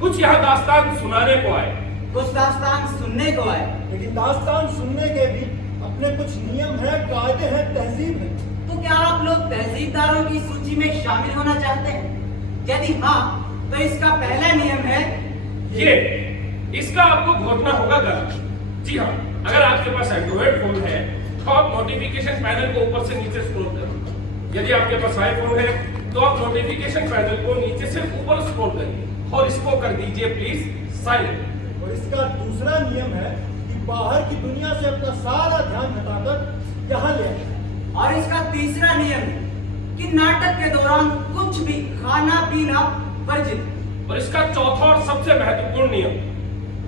कुछ यहाँ दास्तान सुनाने को आए, कुछ दास्तान सुनने को आए। लेकिन दास्तान सुनने के भी अपने कुछ नियम है, कायदे हैं, तहजीब है। तो क्या आप लोग तहजीबदारों की सूची में शामिल होना चाहते हैं? यदि हाँ, तो इसका पहला नियम है ये, इसका आपको घोटना होगा गलत। जी हाँ, अगर आपके पास एंड्रॉइड फोन है तो आप नोटिफिकेशन पैनल को ऊपर से नीचे स्क्रॉल करें। यदि आपके पास आईफोन है तो आप नोटिफिकेशन पैनल को नीचे से ऊपर स्क्रॉल करिए और इसको कर दीजिए प्लीज साइलेंट। और इसका दूसरा नियम है कि बाहर की दुनिया से अपना सारा ध्यान हटाकर यहाँ ले आए। और इसका तीसरा नियम है कि नाटक के दौरान कुछ भी खाना पीना वर्जित। और इसका चौथा और सबसे महत्वपूर्ण नियम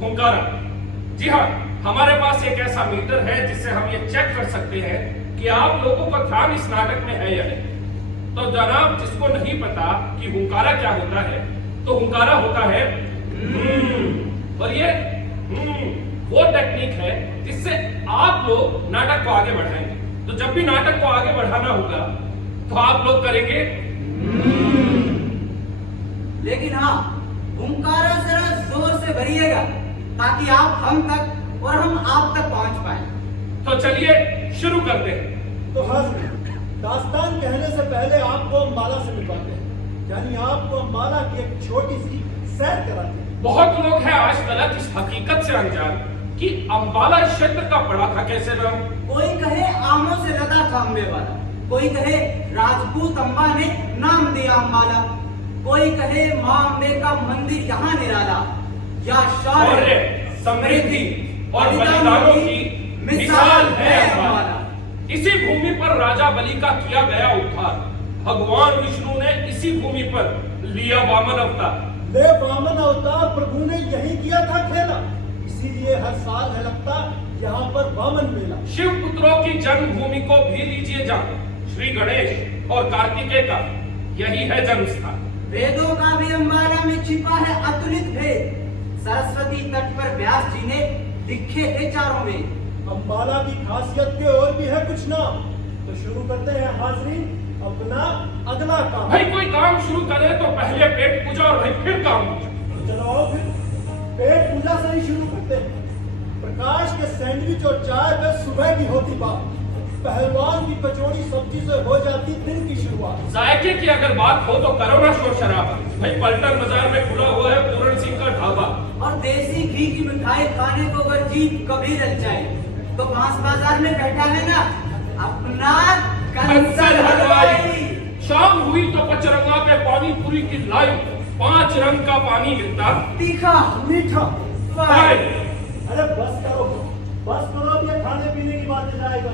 हुंकारा। जी हाँ, हमारे पास एक ऐसा मीटर है जिससे हम ये चेक कर सकते हैं कि आप लोगों का ध्यान इस नाटक में है या नहीं। तो जनाब, जिसको नहीं पता कि हुंकारा क्या होता है, तो हुंकारा होता है और ये वो टेक्निक है जिससे आप लोग नाटक को आगे बढ़ाएंगे। तो जब भी नाटक को आगे बढ़ाना होगा तो आप लोग करेंगे लेकिन हाँ, हुंकारा जरा जोर से भरिएगा ताकि आप हम तक और हम आप तक पहुंच पाए। तो चलिए शुरू करते हैं। तो हाँ, दास्तान कहने से पहले आपको अम्बाला से मिलवाते हैं, यानी आपको अम्बाला की एक छोटी सी सैर कराते हैं। बहुत लोग हैं आज तक इस हकीकत से अनजान कि अम्बाला क्षेत्र का पड़ा था कैसे नाम। कोई कहे आमों से लदा था अम्बे वाला, कोई कहे राजपूत अम्बा ने नाम दिया अम्बाला, कोई कहे मां अम्बे का मंदिर यहाँ निराला, या शौर्य समृद्धि और बलिदानों की मिसाल है अम्बाला। इसी भूमि पर राजा बलि का किया गया उद्धार, भगवान विष्णु ने इसी भूमि पर लिया वामन अवतार। ले वामन अवतार प्रभु ने यही किया था खेला, इसीलिए हर साल है लगता यहाँ पर वामन मेला। शिव पुत्रों की जन्मभूमि को भी लीजिए जान, श्री गणेश और कार्तिकेय का यही है जन्म स्थान। वेदों का भी अम्बाला में छिपा है अतुलित भेद, सरस्वती तट पर व्यास जी ने लिखे थे चारों वेद। अम्बाला की खासियत के और भी है कुछ नाम, तो शुरू करते हैं हाजरीन अपना अगला काम। भाई कोई काम शुरू करे तो पहले पेट पूजा और भाई फिर काम पूजा। तो चलो आओ फिर पेट पूजा से ही शुरू करते हैं। प्रकाश के सैंडविच और चाय पे सुबह की होती बात, पहलवान की कचौड़ी सब्जी से हो जाती दिन की शुरुआत। जायके की अगर बात हो तो करो ना शोर शराबा, भाई पलटन बाजार में खुला हुआ है पूरण सिंह का ढाबा। और देसी घी की मिठाई खाने को अगर जीभ कभी रच जाए तो बांस बाजार में बैठा है ना अपना कंसल हलवाई। शाम हुई तो पचरंगा पे पानी पूरी की लाइन, 5 रंग का पानी मिलता, तीखा मीठा फाइन। अरे बस करो अब ये खाने पीने की बातें जाएगा,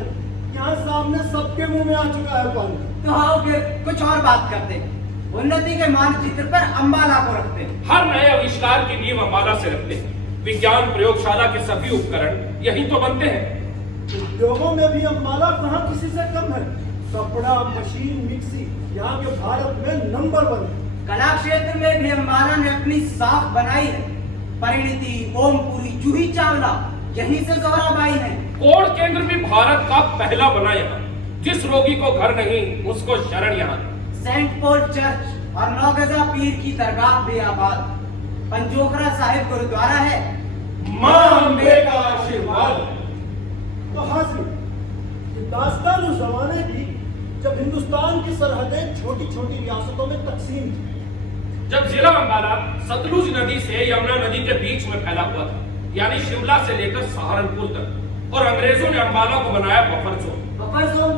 यहाँ सामने सबके मुंह में आ चुका है पानी। तो आओ फिर कुछ और बात करते हैं, उन्नति के मानचित्र पर अम्बाला को रखते हैं। हर नए आविष्कार की नींव अम्बाला से रखते हैं। विज्ञान प्रयोगशाला के सभी उपकरण यहीं तो बनते हैं। उद्योगों में भी अम्बाला कहाँ किसी से कम है, कपड़ा मशीन मिक्सी यहाँ के भारत में नंबर 1 है। कला क्षेत्र में भी अम्बाला ने अपनी साख बनाई है, परिणति, ओमपुरी, जूही चावला यहीं से जोहराबाई है। कोड़ केंद्र भी भारत का पहला बना यहाँ, जिस रोगी को घर नहीं उसको शरण यहाँ। सेंट पॉल चर्च और नौगजा पीर की दरगाह भी आबाद, पंजोखरा साहिब गुरुद्वारा है, मां अम्बे का आशीर्वाद। तो हाजिर ये दास्तान उस जमाने की जब हिंदुस्तान की सरहदें छोटी छोटी रियासतों में तकसीम थी। जब जिला अम्बाला सतलुज नदी से यमुना नदी के बीच में फैला हुआ था, यानी शिमला से लेकर सहारनपुर तक, और अंग्रेजों ने अम्बाला को बनाया बफर जोन। बफर जोन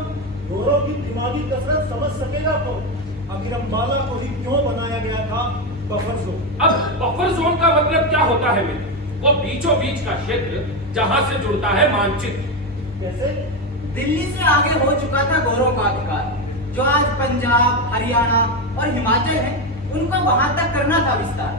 गोरों की दिमागी कसरत समझ सकेगा कौन, आखिर अम्बाला को ही क्यों बनाया गया था बफर जोन। अब बफर जोन का मतलब क्या होता है मित्र? वो बीचों बीच का क्षेत्र जहां से जुड़ता है मानचित्र। कैसे? दिल्ली से आगे हो चुका था गोरों का अधिकार, जो आज पंजाब, हरियाणा और हिमाचल है, उनको वहां तक करना था विस्तार।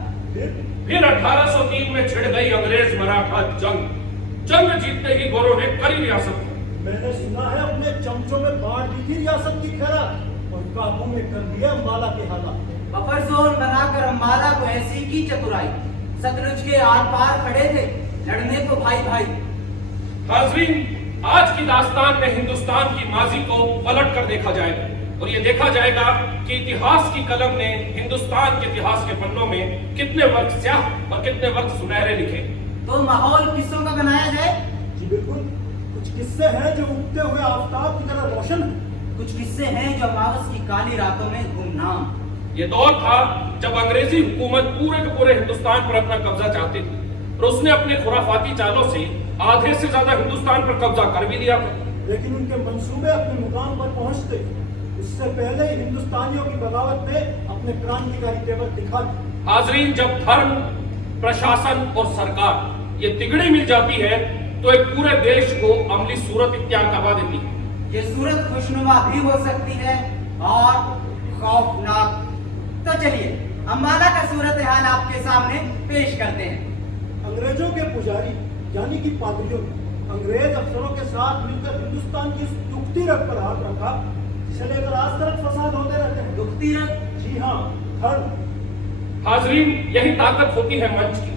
फिर 1803 में छिड़ गई अंग्रेज मराठा जंग। जंग जीतते ही गोरों ने करी रियासत। मैंने सुना है अपने चमचों में बांट दी थी रियासत की खैरात और काबू में कर दिया अम्बाला के हालात। बफर जोन बनाकर अम्बाला को ऐसी की चतुराई, सतलुज के आर पार खड़े थे, लड़ने को भाई भाई। हाजरीन, आज की दास्तान में हिंदुस्तान की माजी को पलट कर देखा जाएगा और ये देखा जाएगा कि इतिहास की कलम ने हिंदुस्तान के इतिहास के पन्नों में कितने वर्ग स्याह और कितने वर्ग सुनहरे लिखे। तो माहौल किस्सों का बनाया जाए। जी बिल्कुल, कुछ किस्से हैं जो उगते हुए आफताब की तरह रोशन है, कुछ किस्से हैं जो अमावस की काली रातों में गुमनाम। ये दौर था जब अंग्रेजी हुकूमत पूरे के पूरे हिंदुस्तान पर अपना कब्जा चाहती थी और उसने अपने खुराफाती चालों से आधे से ज्यादा हिंदुस्तान पर कब्जा कर भी दिया था। लेकिन उनके मंसूबे अपने मुकाम पर पहुंचते उससे पहले ही हिंदुस्तानियों की बगावत ने अपने क्रांतिकारी तेवर दिखा दिए। हाजरीन, जब धर्म, प्रशासन और सरकार ये तिगड़ी मिल जाती है तो एक पूरे देश को अमली सूरत इख्तियार करवा देती है। ये सूरत खुशनुमा भी हो सकती है और खौफनाक। तो चलिए अम्बाला का सूरत हाल आपके सामने पेश करते हैं। अंग्रेजों के पुजारी यानी कि पादरियों ने अंग्रेज अफसरों के साथ मिलकर हिंदुस्तान की उस दुखती रग पर हाथ रखा जिसे लेकर आज तक फसाद होते रहते हैं। दुखती रग? जी हाँ, धर्म। हाजरीन, यही ताकत होती है मंच की,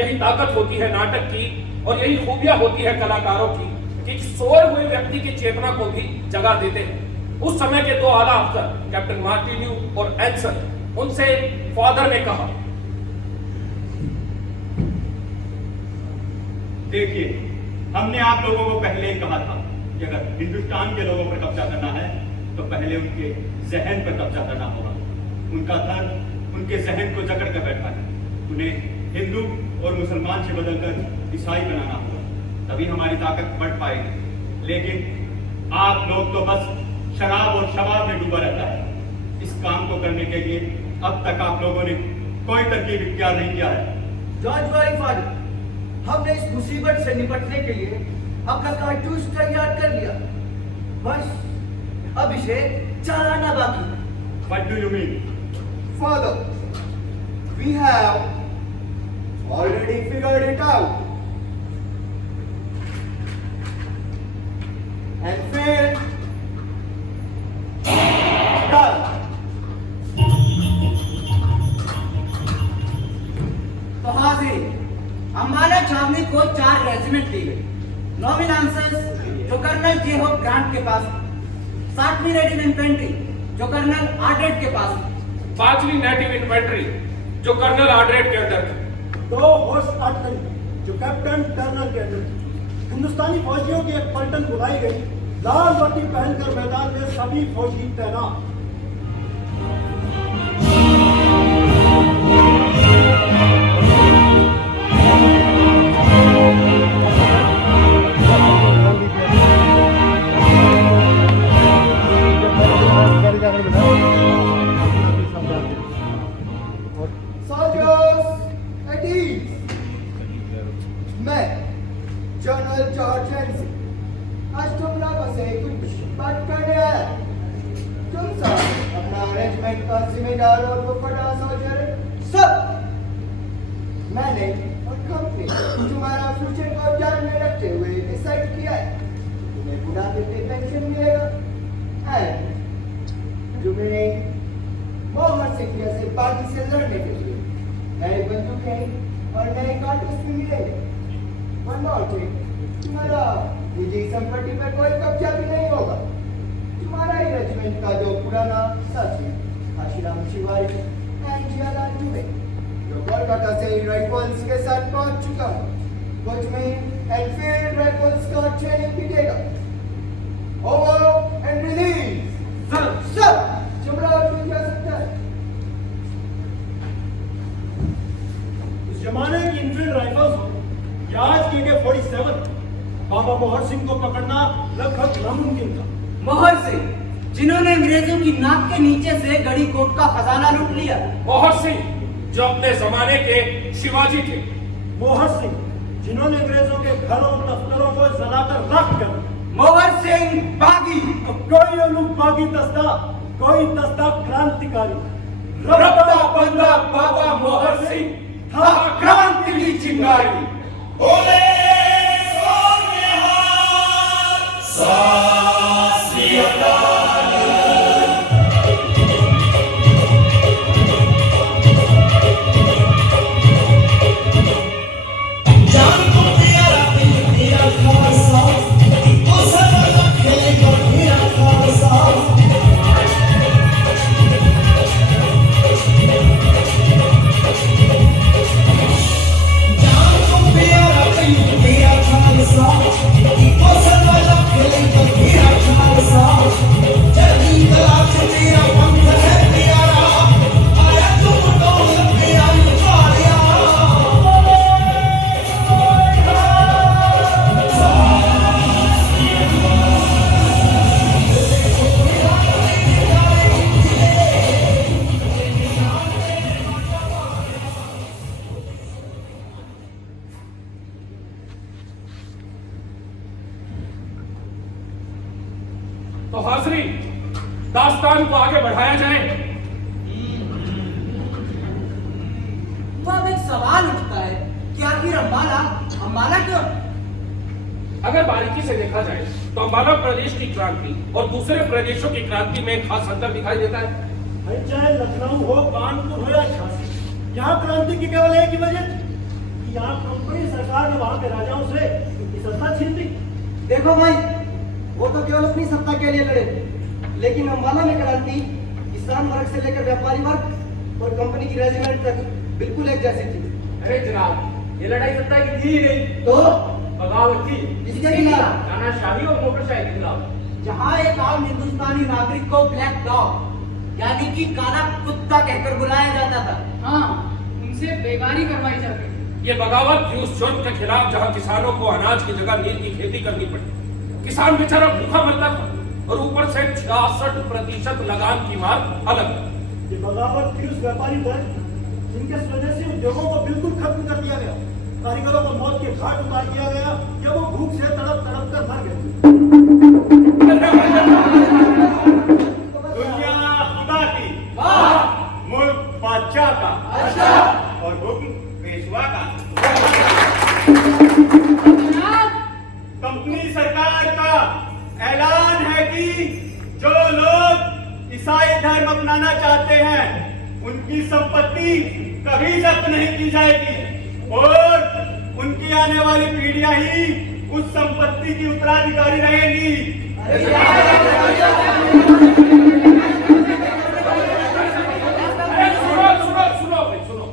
यही ताकत होती है नाटक की और यही खूबियां होती है कलाकारों की कि सोए हुए व्यक्ति की चेतना को भी जगा देते हैं। उस समय के 2 आला अफसर कैप्टन मार्टिन्यू और एंसन, उनसे फादर ने कहा, देखिए, हमने आप लोगों को पहले ही कहा था कि अगर हिंदुस्तान के लोगों पर कब्जा करना है तो पहले उनके जहन पर कब्जा करना होगा। उनका धर्म उनके जहन को जकड़ कर बैठा है। उन्हें हिंदू और मुसलमान से बदलकर ईसाई बनाना होगा, तभी हमारी ताकत बढ़ पाएगी। लेकिन आप लोग तो बस शराब और शबाब में डूबा रहता है। इस काम को करने के लिए अब तक आप लोगों ने कोई तरकीब इख्तियार नहीं किया है। जज वाई फादर, हमने इस मुसीबत से निपटने के लिए अपना कारतूस तैयार कर लिया। बस अब इसे चलाना बाकी है। What do you mean? Father, we have already figured it out and failed. Done. तो हाजिर अम्बाला छावनी को 4 रेजिमेंट दी गई। नॉमिनल आंसर्स जो कर्नल जे होप ग्रांट के पास, 7वीं रेडियल इन्फेंट्री जो कर्नल आर्ड्रेट के पास, 5वीं नेटिव इन्फेंट्री जो कर्नल आर्ड्रेट के अंदर थी, 2 हॉर्स आर्टिलरी जो कैप्टन टर्नर के अंदर थी। हिंदुस्तानी फौजियों की एक पलटन बुलाई गई। लाल वर्दी पहनकर मैदान में सभी फौजी तैनात। Soldiers, at ease. मैं जनरल जॉर्ज एंसी आज तुम लोगों से कुछ बात करने आया। तुम सब अपना रेजिमेंट का जिम्मेदार और वफादार सोल्जर सब मैंने और कंपनी तुम्हारा फ्यूचर को ध्यान में रखते हुए डिसाइड किया है। तुम्हें बुढ़ापे पे पेंशन मिलेगा एंड तुम्हें मोहम्मद सिंह जैसे पार्टी से लड़ने के लिए नए बंदूकें और नए कारतूस भी मिलेंगे। One more thing, तुम्हारा निजी संपत्ति पर कोई कब्जा भी नहीं होगा। तुम्हारा ही रेजिमेंट का जो पुराना साथी काशीराम शिवाजी एंड जियालाल दुबे जो कोलकाता से राइफल्स के साथ पहुंच चुका है, वो तुम्हें एनफील्ड राइफल्स का ट्रेनिंग भी देगा। Over and release. सब चुमरा मिल जा सकता है। उस जमाने की इनफील्ड राइफल्स हो या आज की AK-47, बाबा मोहर सिंह को पकड़ना लगभग नामुमकिन था। मोहर सिंह जिन्होंने अंग्रेजों की नाक के नीचे से गढ़ी कोट का खजाना लूट लिया। मोहर सिंह जो अपने जमाने के शिवाजी थे। मोहर सिंह जिन्होंने अंग्रेजों के घरों दफ्तरों को जलाकर राख कर दिया। मोहर सिंह बागी, कोई अलू बागी दस्ता, कोई दस्ता क्रांतिकारी। रब्ता बंदा बाबा मोहर सिंह था क्रांति की चिंगारी। तो हाजरी दास्तान को आगे बढ़ाया जाए। तो अब एक सवाल उठता है कि आखिर अम्बाला क्यों? अगर बारीकी से देखा जाए तो अम्बाला प्रदेश की क्रांति और दूसरे प्रदेशों की क्रांति में एक खास अंतर दिखाई देता है। भाई चाहे लखनऊ हो, कानपुर हो या झांसी, यहाँ क्रांति की केवल एक ही वजह थी कि यहाँ कंपनी सरकार ने वहाँ के राजाओं से उनकी सत्ता छीन ली। देखो भाई, वो तो केवल अपनी सत्ता के लिए लड़े, लेकिन अम्बाला में क्रांति किसान वर्ग से लेकर व्यापारी वर्ग और कंपनी की रेजिमेंट तक बिल्कुल एक जैसी थी। अरे जनाब, ये लड़ाई सत्ता की थी ही नहीं, तो बगावत थी। किसके खिलाफ? तानाशाही और नौकरशाही के खिलाफ। जहाँ एक आम हिंदुस्तानी नागरिक को ब्लैक डॉग यानी कि काला कुत्ता कहकर बुलाया जाता था। हाँ, उनसे बेगारी करवाई जाती थी। ये बगावत थी उस जुर्म के खिलाफ जहाँ किसानों को अनाज की जगह नील की खेती करनी पड़ी। किसान बेचारा भूखा मरता था और ऊपर से 66% लगान की मार अलग। ये बगावत थी उस व्यापारी वर्ग जिनके स्वदेशी उद्योगों को बिल्कुल खत्म कर दिया गया। कारीगरों को मौत के घाट उतार दिया गया या वो भूख से तड़प तड़प कर मर गए। दुनिया खुदा की, मुल्क बादशाह का, और हुक्म पेशवा का। कंपनी सरकार का ऐलान है कि जो लोग ईसाई धर्म अपनाना चाहते हैं उनकी संपत्ति कभी जब्त नहीं की जाएगी और उनकी आने वाली पीढ़ियां ही उस संपत्ति की उत्तराधिकारी रहेंगी। सुनो।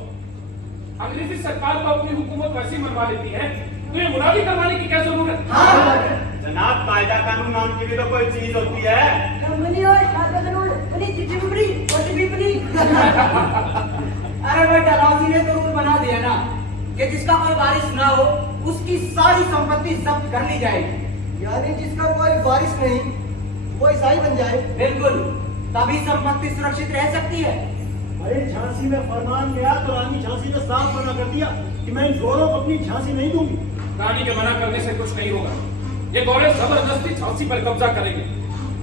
अंग्रेजी सरकार तो अपनी हुकूमत वैसे ही मनवा लेती है, तो ये मुनादी करवाने की क्या जरूरत है? जनाब, कायदा कानून नाम की भी तो कोई चीज होती है। अरे बेटा, डलहौजी ने तो रूल बना दिया ना कि जिसका कोई वारिस ना हो उसकी सारी संपत्ति जब्त कर ली जाएगी। यानी जिसका कोई वारिस नहीं वो ईसाई बन जाए। बिल्कुल, तभी संपत्ति सुरक्षित रह सकती है। अरे झांसी में फरमान गया तो रानी झांसी ने साफ मना कर दिया कि मैं इन गोरों को अपनी झांसी नहीं दूंगी। रानी के मना करने से कुछ नहीं होगा, ये गोरे जबरदस्ती झांसी पर कब्जा करेंगे।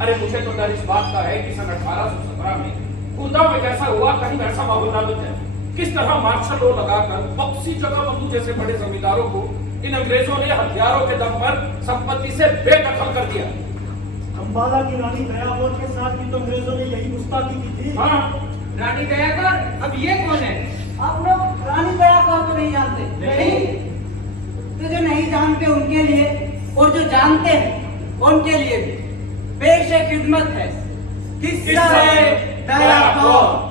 अरे मुझे तो डर इस बात का है कि सन 1817 में कुंदा में कैसा हुआ, कहीं ऐसा माहौल ना बन जाए। किस तरह मार्शल लॉ लगाकर बक्सी जगबंधु जैसे बड़े जमींदारों को इन अंग्रेजों ने हथियारों के दम पर संपत्ति से बेदखल कर दिया। अंबाला की रानी दयापुर के साथ भी तो अंग्रेजों ने यही गुस्ताखी की थी। हाँ, रानी दयाकर, अब ये कौन है? आप लोग रानी दयाकर को नहीं जानते? नहीं। तो जो नहीं जानते उनके लिए और जो जानते हैं उनके लिए भी पेश खिदमत है किस्सा दयाकर।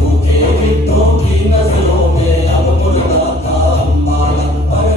भूखे विद्रोह की नजरों में अब मुर्दा था अम्बाला पर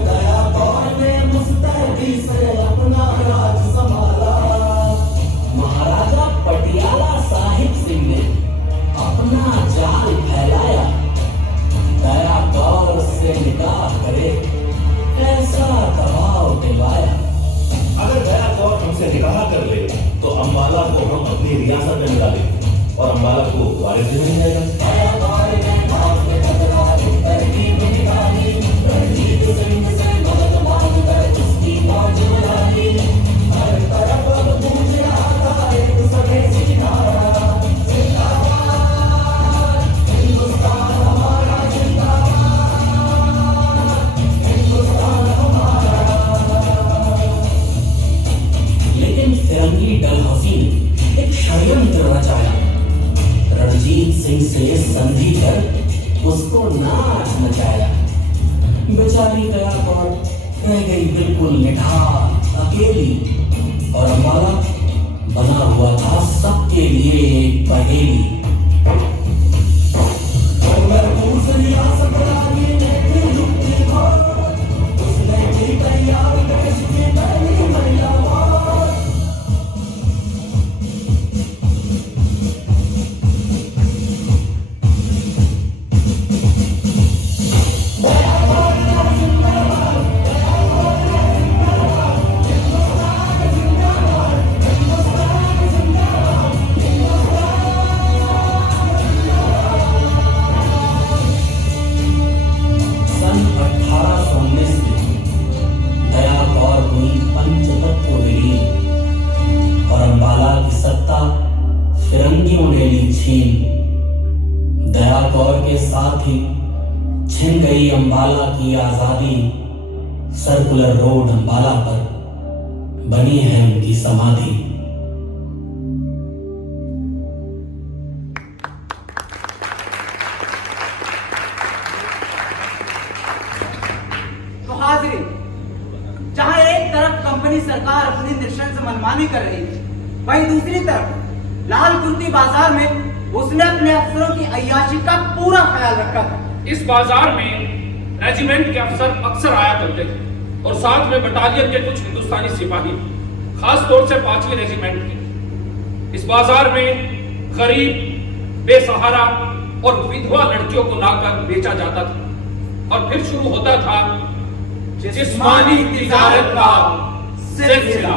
पर रह गई बिल्कुल निठार अकेली, और अम्बाला बना हुआ था सबके लिए एक पहेली। फिरंगियों ने ली छीन, दया कौर के साथ ही छिन गई अम्बाला की आजादी। सर्कुलर रोड अम्बाला पर बनी है उनकी समाधि। तो हाजिरीन, जहां एक तरफ कंपनी सरकार अपनी निशंस मनमानी कर रही है, वहीं दूसरी तरफ लाल कुर्ती बाजार में उसने अपने अफसरों की अय्याशी का पूरा ख्याल रखा था। इस बाजार में रेजिमेंट के अफसर अक्सर आया करते थे और साथ में बटालियन के कुछ हिंदुस्तानी सिपाही, खास तौर से 5वीं रेजिमेंट के। इस बाजार में गरीब, बेसहारा और विधवा लड़कियों को लाकर बेचा जाता था और फिर शुरू होता था जिस्मानी तिजारत का सिलसिला।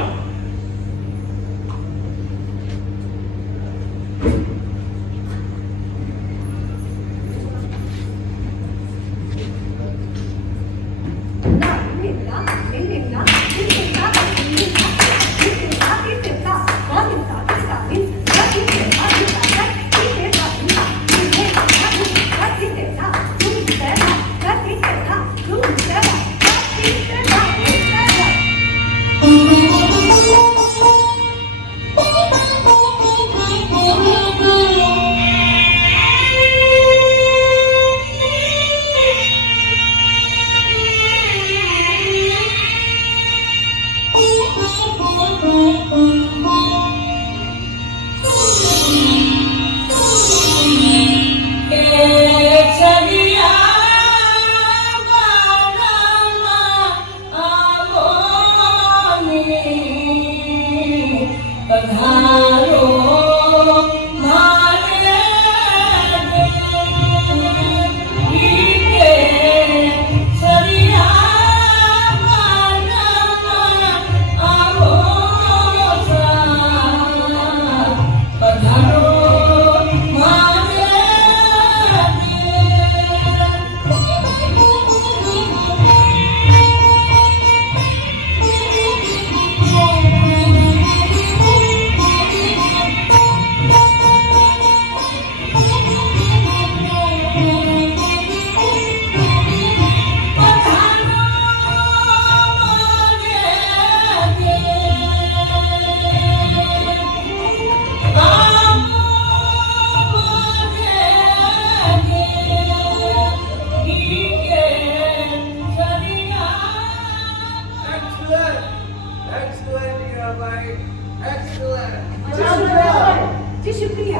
जी शुक्रिया।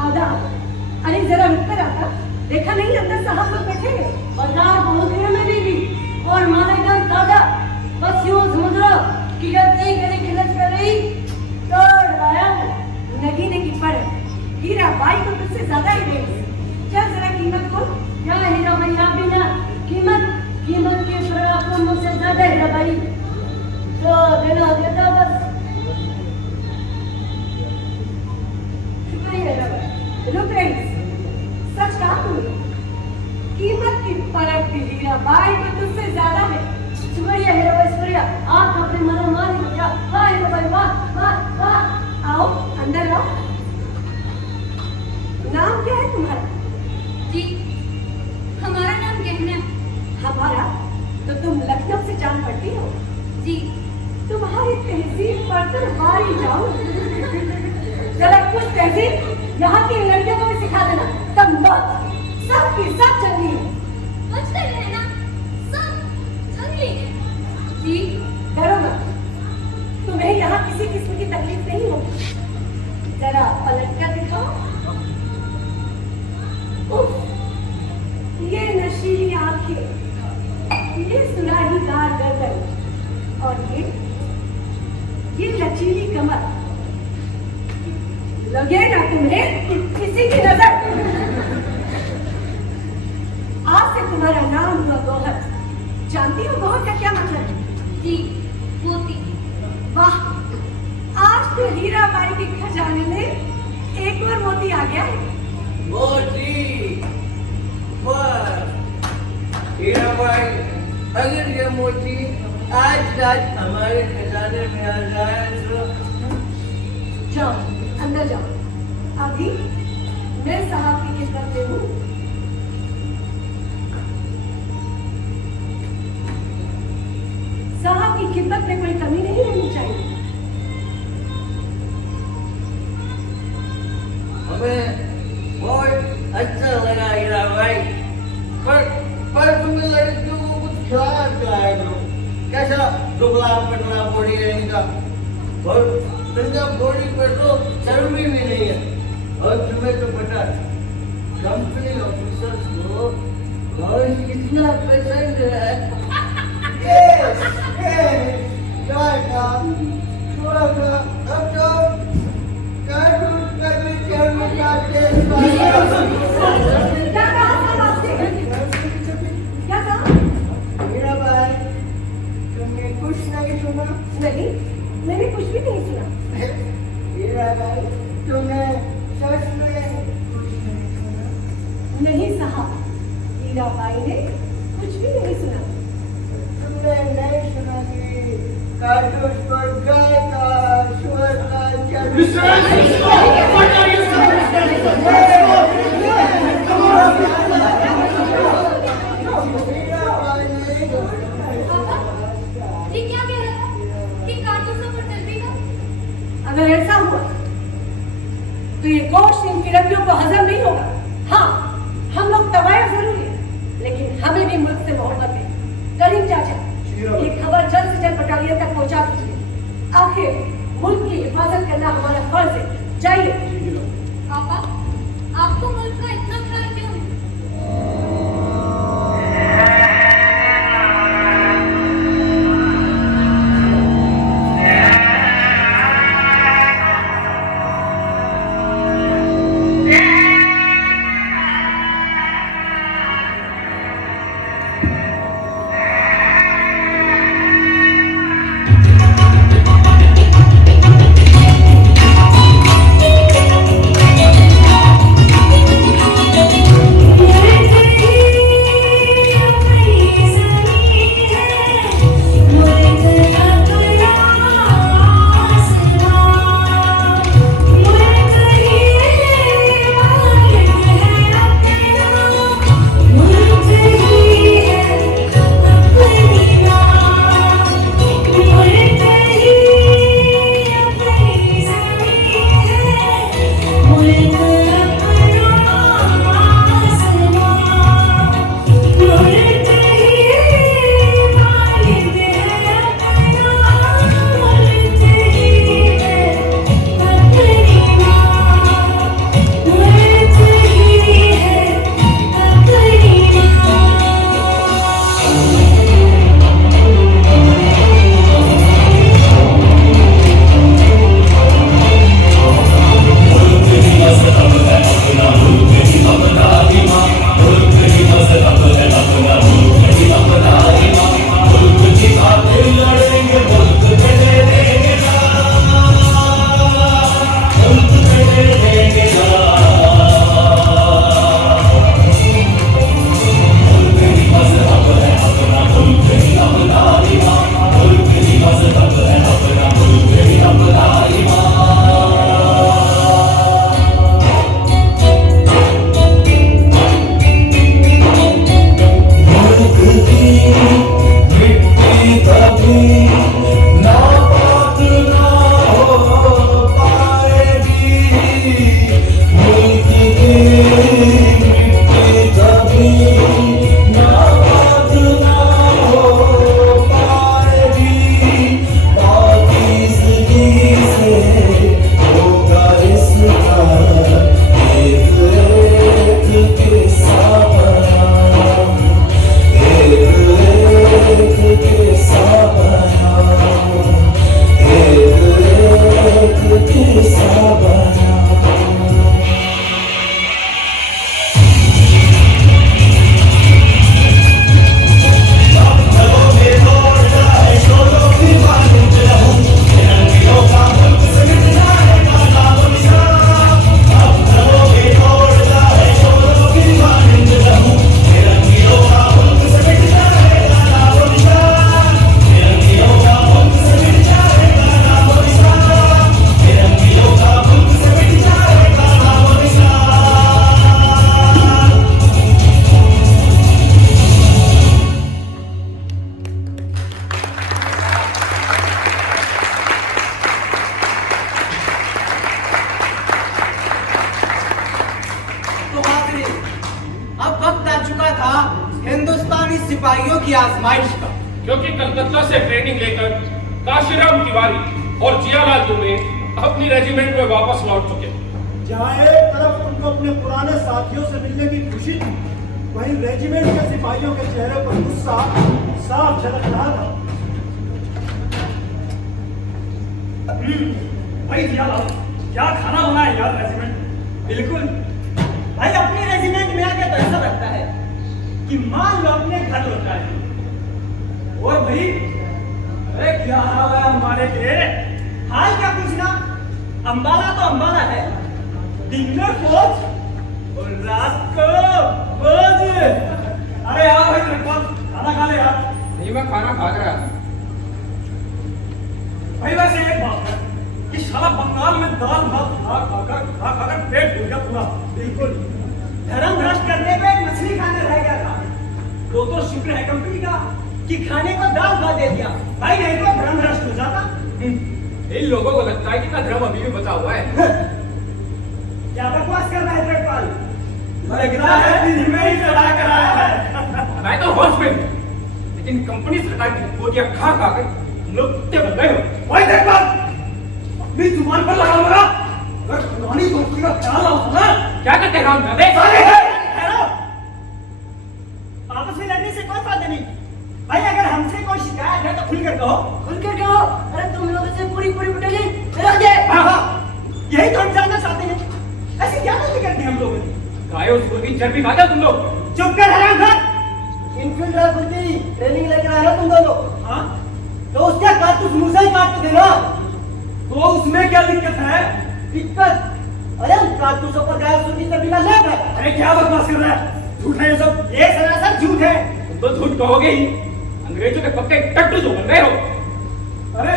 आदाब। अरे जरा रुक कर आता, देखा नहीं अंदर साहब लोग बैठे हैं। बाजार बहुत है मेरी भी और मारे एकदम ताजा। बस यूं समझ लो कि गलती करी खिलच कर रही तो आया नगीने की पर हीरा भाई को तुझसे ज्यादा ही नहीं। चल जरा कीमत को, क्या हीरा भाई आप भी ना कीमत के फर्क आपको मुझसे ज्यादा हीरा भाई तो देना देता बस। Look guys, सच कहा तुमने, कीमत की परख भी हीरा भाई में तुझसे ज्यादा है। शुक्रिया हीरा भाई, शुक्रिया। आप अपने मनो मान ही बचा। वाह हीरा भाई, वाह वाह वाह। आओ अंदर आओ। नाम क्या है तुम्हारा? जी हमारा नाम गहना। हमारा? तो तुम लखनऊ से जान पड़ती हो? जी। तुम्हारी तहसील पर तो बारी जाओ। जरा कुछ तहसील यहाँ की लड़कियों को भी सिखा देना। तब मत सब की सब चलनी है। बचते रहना सब जी डरो मत, तुम्हें यहाँ किसी किस्म की तकलीफ नहीं होगी। जरा पलट कर दिखाओ। उफ, ये नशीली आंखें, ये सुराहीदार गर्दन और ये लचीली कमर, लगे ना तुम्हें किसी की नजर। आज से तुम्हारा नाम हुआ गौहर। जानती हो गौहर का क्या मतलब है? जी मोती। वाह, आज तो हीरा बाई के खजाने में एक और मोती आ गया है। मोती, वाह हीरा बाई, अगर ये मोती आज रात हमारे खजाने में आ जाए तो जाओ अंदर जाओ, अभी मैं साहब की खिदमत में हूँ। साहब की खिदमत में कोई कमी नहीं रहनी चाहिए। हमें बहुत अच्छा लगा हीरा भाई, पर तुम्हें लड़कियों को कुछ खिलाया पिलाया करो। कैसा दुबला पतला बॉडी है इनका, और इनका बॉडी पर तो चर्बी भी नहीं है। और तुम्हें तो पता कंपनी ऑफिसर्स को बहुत कितना पसंद है। थोड़ा सा अब तो कार्टून करने चढ़ने का टेस्ट क्या कहा साहब आपसे? क्या कहा? हीरा भाई, तुमने कुछ नहीं सुना? नहीं, मैंने कुछ भी नहीं सुना। हीरा भाई, तुमने सच में कुछ नहीं सुना? नहीं साहब, हीरा बाई ने कुछ भी नहीं सुना। तुमने नहीं सुना कि कार्टून पर गाय का स्वर का जी क्या कह रहा था कि कारतूसों पर चर्बी का? अगर ऐसा हुआ तो ये गोश्त इन फिरंगियों को हजम नहीं होगा। हाँ, हम लोग तबाया जरूर है, लेकिन हमें भी मुल्क से मोहब्बत है। करीम चाचा, ये खबर जल्द से जल्द बटालियन तक पहुंचा दीजिए। आखिर मुल्क की हिफाजत करना हमारा फर्ज है। जाइए। पापा, आपको मुल्क का इतना ख्याल क्यों है? की आजमाइश का। क्योंकि कलकत्ता से ट्रेनिंग लेकर काशीराम तिवारी और जियालाल दुबे अपनी रेजिमेंट में वापस लौट चुके। जहाँ एक तरफ उनको अपने पुराने साथियों से मिलने की खुशी थी, वहीं रेजिमेंट के सिपाहियों के चेहरे पर गुस्सा साफ झलक रहा था। भाई जियालाल, क्या खाना बना है यार रेजिमेंट। बिल्कुल भाई, अपनी रेजिमेंट में आके तो ऐसा लगता है कि मान लो अपने घर लौटा है। और भाई, अरे क्या हाल है हमारे के। हाल क्या पूछना, अंबाला तो अंबाला है, दिन में फौज और रात को फौज। अरे यार भाई, खाना खा ले यार। नहीं, मैं खाना खा कर आया। भाई वैसे एक बात है कि साला बंगाल में दाल भात खा खाकर पेट भर गया पूरा। बिल्कुल, धर्म भ्रष्ट करने पे मछली खाने रह गया था। तो शुक्र है कंपनी का कि खाने को दाल भात दे दिया। भाई नहीं तो धर्म भ्रष्ट हो जाता। इन लोगों को लगता है कि इनका धर्म अभी भी बचा हुआ है। क्या बकवास कर रहा है ट्रेडपाल? लगता है दिल्ली में ही चढ़ा कराया है। मैं तो होश में हूं, लेकिन कंपनी सरकार की गोटियां खा खा कर हम लोग कुत्ते बन गए हो। भाई देख बात, अपनी जुबान पर लगा मेरा। अगर पुरानी दोस्ती का ख्याल आओ ना, क्या करते काम कर दे आपस में लड़ने से कोई फायदा नहीं। भाई अगर हमसे कोई शिकायत है तो खुलकर कहो। खुलकर कहो। अरे तुम लोगों से पूरी पूरी बटालियन मिला दे। यही तो हम जानना चाहते हैं। ऐसी क्या गलती करते हैं हम लोगों ने? गाय और सुअर की चर्बी खाता तुम लोग। चुप कर हरामखोर। इनफील्ड राइफल की ट्रेनिंग लेकर आए ना तुम दोनों, हाँ, तो उसके कारतूस मुंह से ही काट के देना। तो उसमें क्या दिक्कत है? दिक्कत? अरे उन कारतूसों पर गाय सुनी तभी का लेप है। अरे क्या बकवास कर रहा है? झूठ है ये सब, ये सरासर झूठ है। तुम तो झूठ कहोगे ही, अंग्रेजों के पक्के टट्टू जो बन गए हो। अरे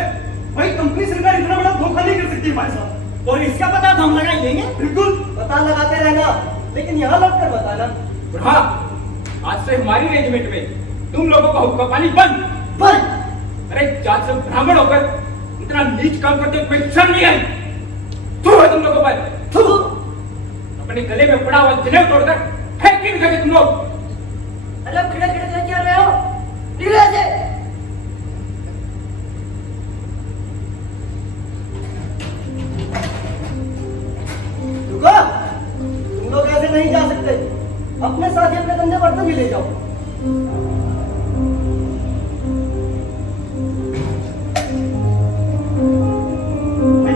भाई, कंपनी सरकार इतना बड़ा धोखा नहीं कर सकती हमारे साथ। और इसका पता तो हम लगा ही लेंगे। बिल्कुल पता लगाते रहना, लेकिन यहाँ लौट कर बताना। बुढ़ा, आज से हमारी रेजिमेंट में तुम लोगों का हुक्का पानी बंद। बंद? अरे जात से ब्राह्मण होकर इतना नीच काम करते हुए कोई शर्म नहीं आई? थू है तुम लोगों पर। थू। अपने गले में पड़ा हुआ जनेऊ तोड़कर फेंक के निकले तुम लोग। अरे खड़े खड़े से क्या रहे हो? निकले से। रुको, तुम लोग ऐसे नहीं जा सकते। अपने साथी अपने कंधे पर तो भी ले जाओ।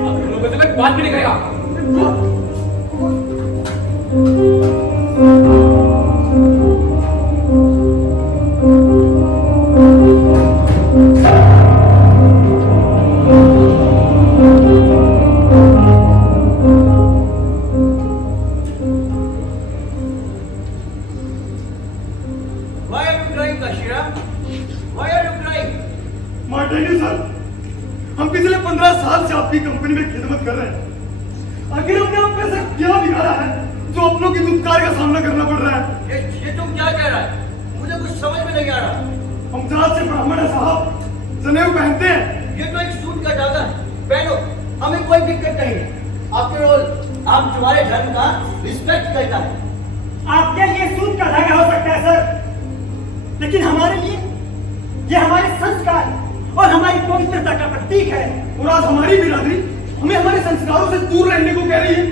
तुम लोगों से कोई बात भी नहीं करेगा। Why are you crying, Kashira? Why are you crying? Martini sir, हम पिछले 15 साल से आपकी कंपनी में खिदमत कर रहे हैं। आखिर हमने आप में से क्या बिगाड़ा है जो अपनों की दुत्कार का सामना करना पड़ रहा है? ये तुम क्या कह रहा है? मुझे कुछ समझ में नहीं आ रहा। हम जात से ब्राह्मण है साहब, जनेऊ पहनते हैं। ये तो एक सूट का धागा है, पहनो, हमें कोई दिक्कत नहीं है। आफ्टर ऑल, आप तुम्हारे धर्म का रिस्पेक्ट करता है। आपके लिए सूट का धागा हो सकता है सर, लेकिन हमारे लिए ये हमारे संस्कार और हमारी पवित्रता का प्रतीक है। और आज हमारी बिरादरी हमें हमारे संस्कारों से दूर रहने को कह रही है।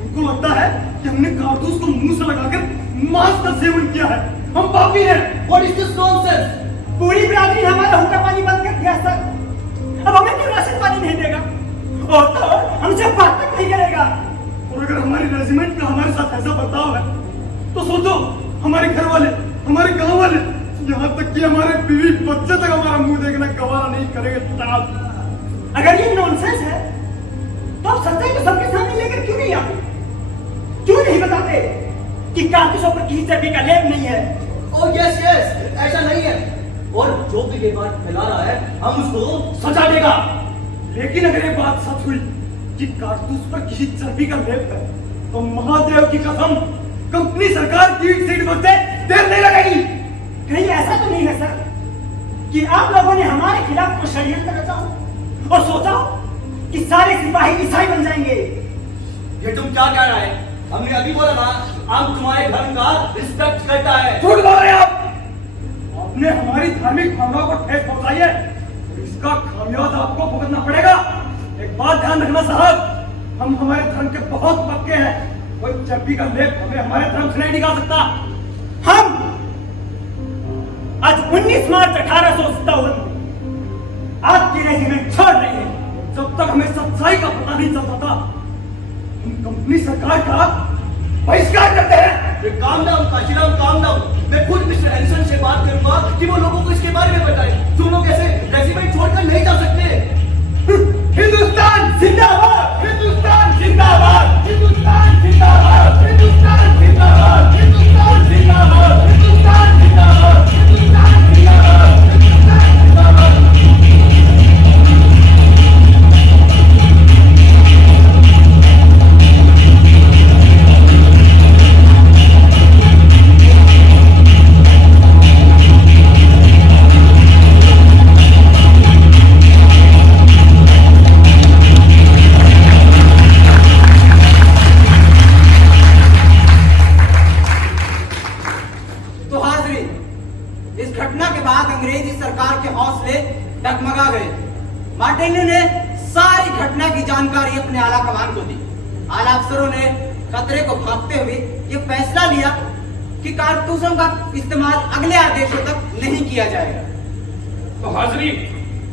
उनको लगता है कि हमने कारतूस को मुंह से लगाकर मांस का सेवन किया है। हम पापी हैं। What is this nonsense? पूरी बिरादरी ने हमारा हुक्का पानी बंद कर दिया सर। अब हमें क्यों राशन पानी नहीं देगा और तो हमसे बात तक नहीं करेगा। और अगर हमारी रेजिमेंट का हमारे साथ ऐसा बर्ताव है तो सोचो, हमारे घर वाले, हमारे गांव वाले, यहाँ तक कि हमारे बीवी बच्चे तक हमारा मुंह देखना गवारा नहीं करेंगे। जनाब, अगर ये नॉनसेंस है तो आप सच्चाई को सबके सामने लेकर क्यों नहीं आते? क्यों नहीं बताते कि कारतूसों पर किसी चर्बी का लेप नहीं है? Oh yes, yes, ऐसा नहीं है। और जो भी ये बात फैला रहा है, हम उसको सजा देगा। लेकिन अगर ये बात सच हुई कि कारतूस पर किसी चर्बी का लेप है, तो महादेव की कसम, कंपनी सरकार की सीट बचते देर नहीं लगेगी। कहीं ऐसा तो नहीं है सर कि आप लोगों ने हमारे खिलाफ कोई षड्यंत्र रचा हो और सोचा हो कि सारे सिपाही ईसाई बन जाएंगे? ये तुम क्या कह रहा है? हमने अभी बोला ना, हम तुम्हारे धर्म का रिस्पेक्ट करता है। झूठ बोल रहे हैं आप। आपने हमारी धार्मिक भावनाओं को ठेस पहुंचाई है और इसका खामियाजा आपको भुगतना पड़ेगा। एक बात ध्यान रखना साहब, हम हमारे धर्म के बहुत पक्के हैं, कोई चर्बी का लेप हमें हमारे धर्म से नहीं निकाल सकता। हम आज 19 मार्च 1857 आपकी रेजिमेंट छोड़ रहे हैं। जब तक हमें सच्चाई का पता नहीं चलता था हम कंपनी सरकार का बहिष्कार करते हैं। Calm down Kashiram, calm down. मैं खुद मिस्टर एंसन से बात करूंगा कि वो लोगों को इसके बारे में बताएं। तुम लोग ऐसे रेजिमेंट छोड़कर नहीं जा सकते। हिंदुस्तान जिंदाबाद, हिंदुस्तान जिंदाबाद, हिंदुस्तान जिंदाबाद, हिंदुस्तान जिंदाबाद, हिंदुस्तान जिंदाबाद, हिंदुस्तान जिंदाबाद, हिंदुस्तान जिंदाबाद, हिंदुस्तान जिंदाबाद। डगमगा गए। मार्टिन ने सारी घटना की जानकारी अपने आला कमान को दी। आला अफसरों ने खतरे को भांपते हुए ये फैसला लिया कि कारतूसों का इस्तेमाल अगले आदेशों तक नहीं किया जाएगा। तो हाजरी,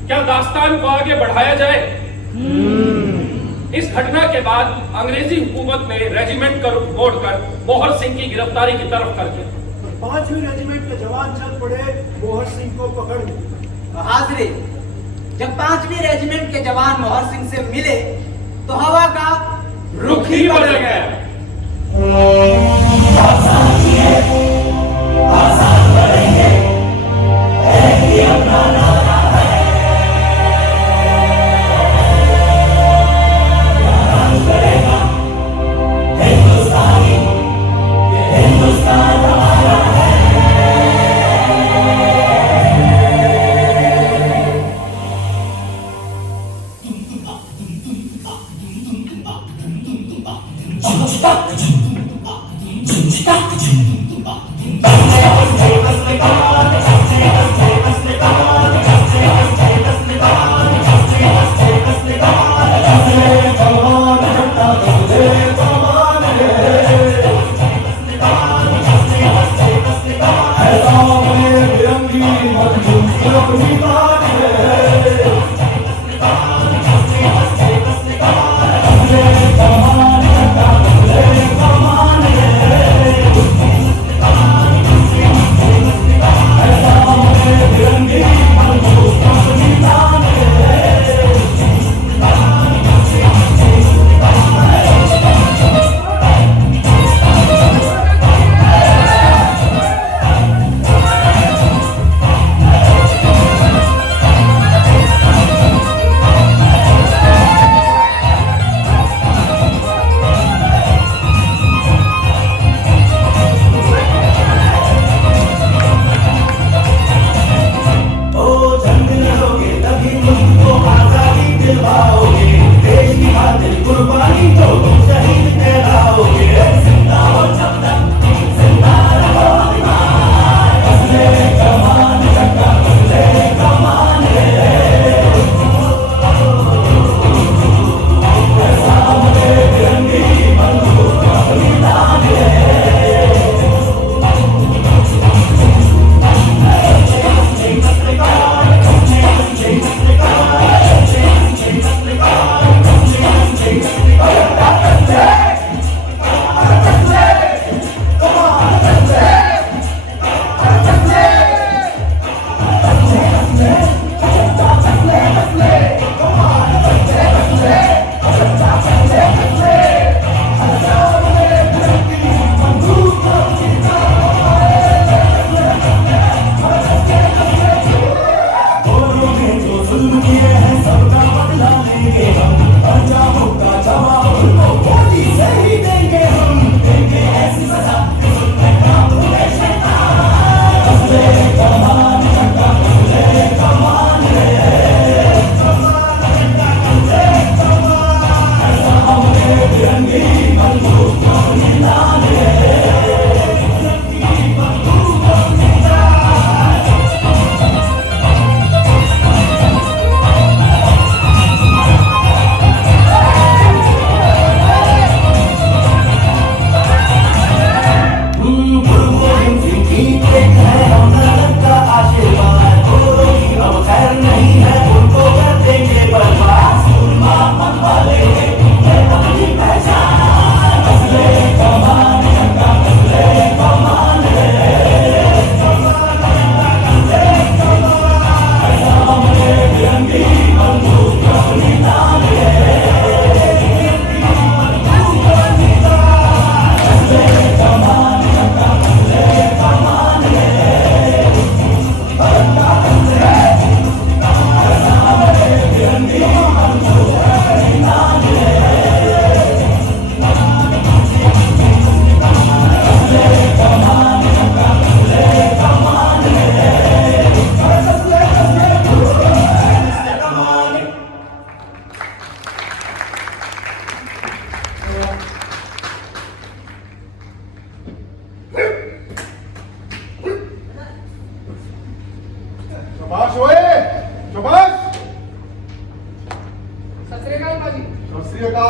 क्या दास्तान को आगे बढ़ाया जाए? इस घटना के बाद अंग्रेजी हुकूमत ने रेजिमेंट का रुख मोड़कर मोहर सिंह की गिरफ्तारी की तरफ कर दिया। 5वीं रेजिमेंट के जवान चल पड़े मोहर सिंह को पकड़ने। हाजरी, जब 5वीं रेजिमेंट के जवान मोहर सिंह से मिले तो हवा का रुख ही बदल गया।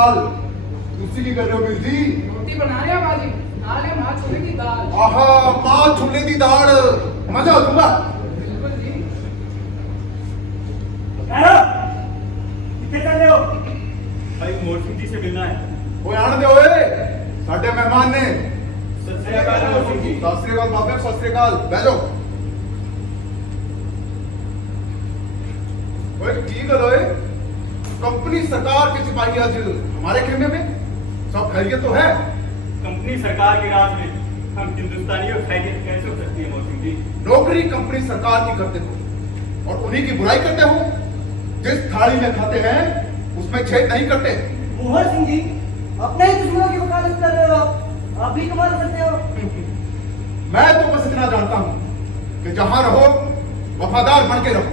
ससुराल कुर्सी की कर रहे हो वीर जी? रोटी बना रहे हैं बाजी, नाले माँ छोले की दाल। आहा, माँ छोले की दाल, मजा दूंगा। बिल्कुल जी। कितने चल रहे हो? भाई मोहसिन जी से मिलना है। वो आने दे ओए, साढ़े मेहमान ने। सत श्री अकाल मोहसिन जी। सत श्री अकाल बाबे, सत श्री अकाल। बैठो। ओए की कर ओए? कंपनी सरकार के सिपाही आज हमारे खेमे में, सब खैरियत तो है? कंपनी सरकार के राज में हम हिंदुस्तानियों खैरियत कैसे हो सकती है मोहसिन जी? नौकरी कंपनी सरकार की करते हो और उन्हीं की बुराई करते हो। जिस थाली में खाते हैं उसमें छेद नहीं करते। मोहन सिंह जी, अपने ही दुश्मनों की वकालत कर रहे हो आप भी कमाल करते हो। मैं तो बस इतना जानता हूं कि जहां रहो वफादार बन के रहो।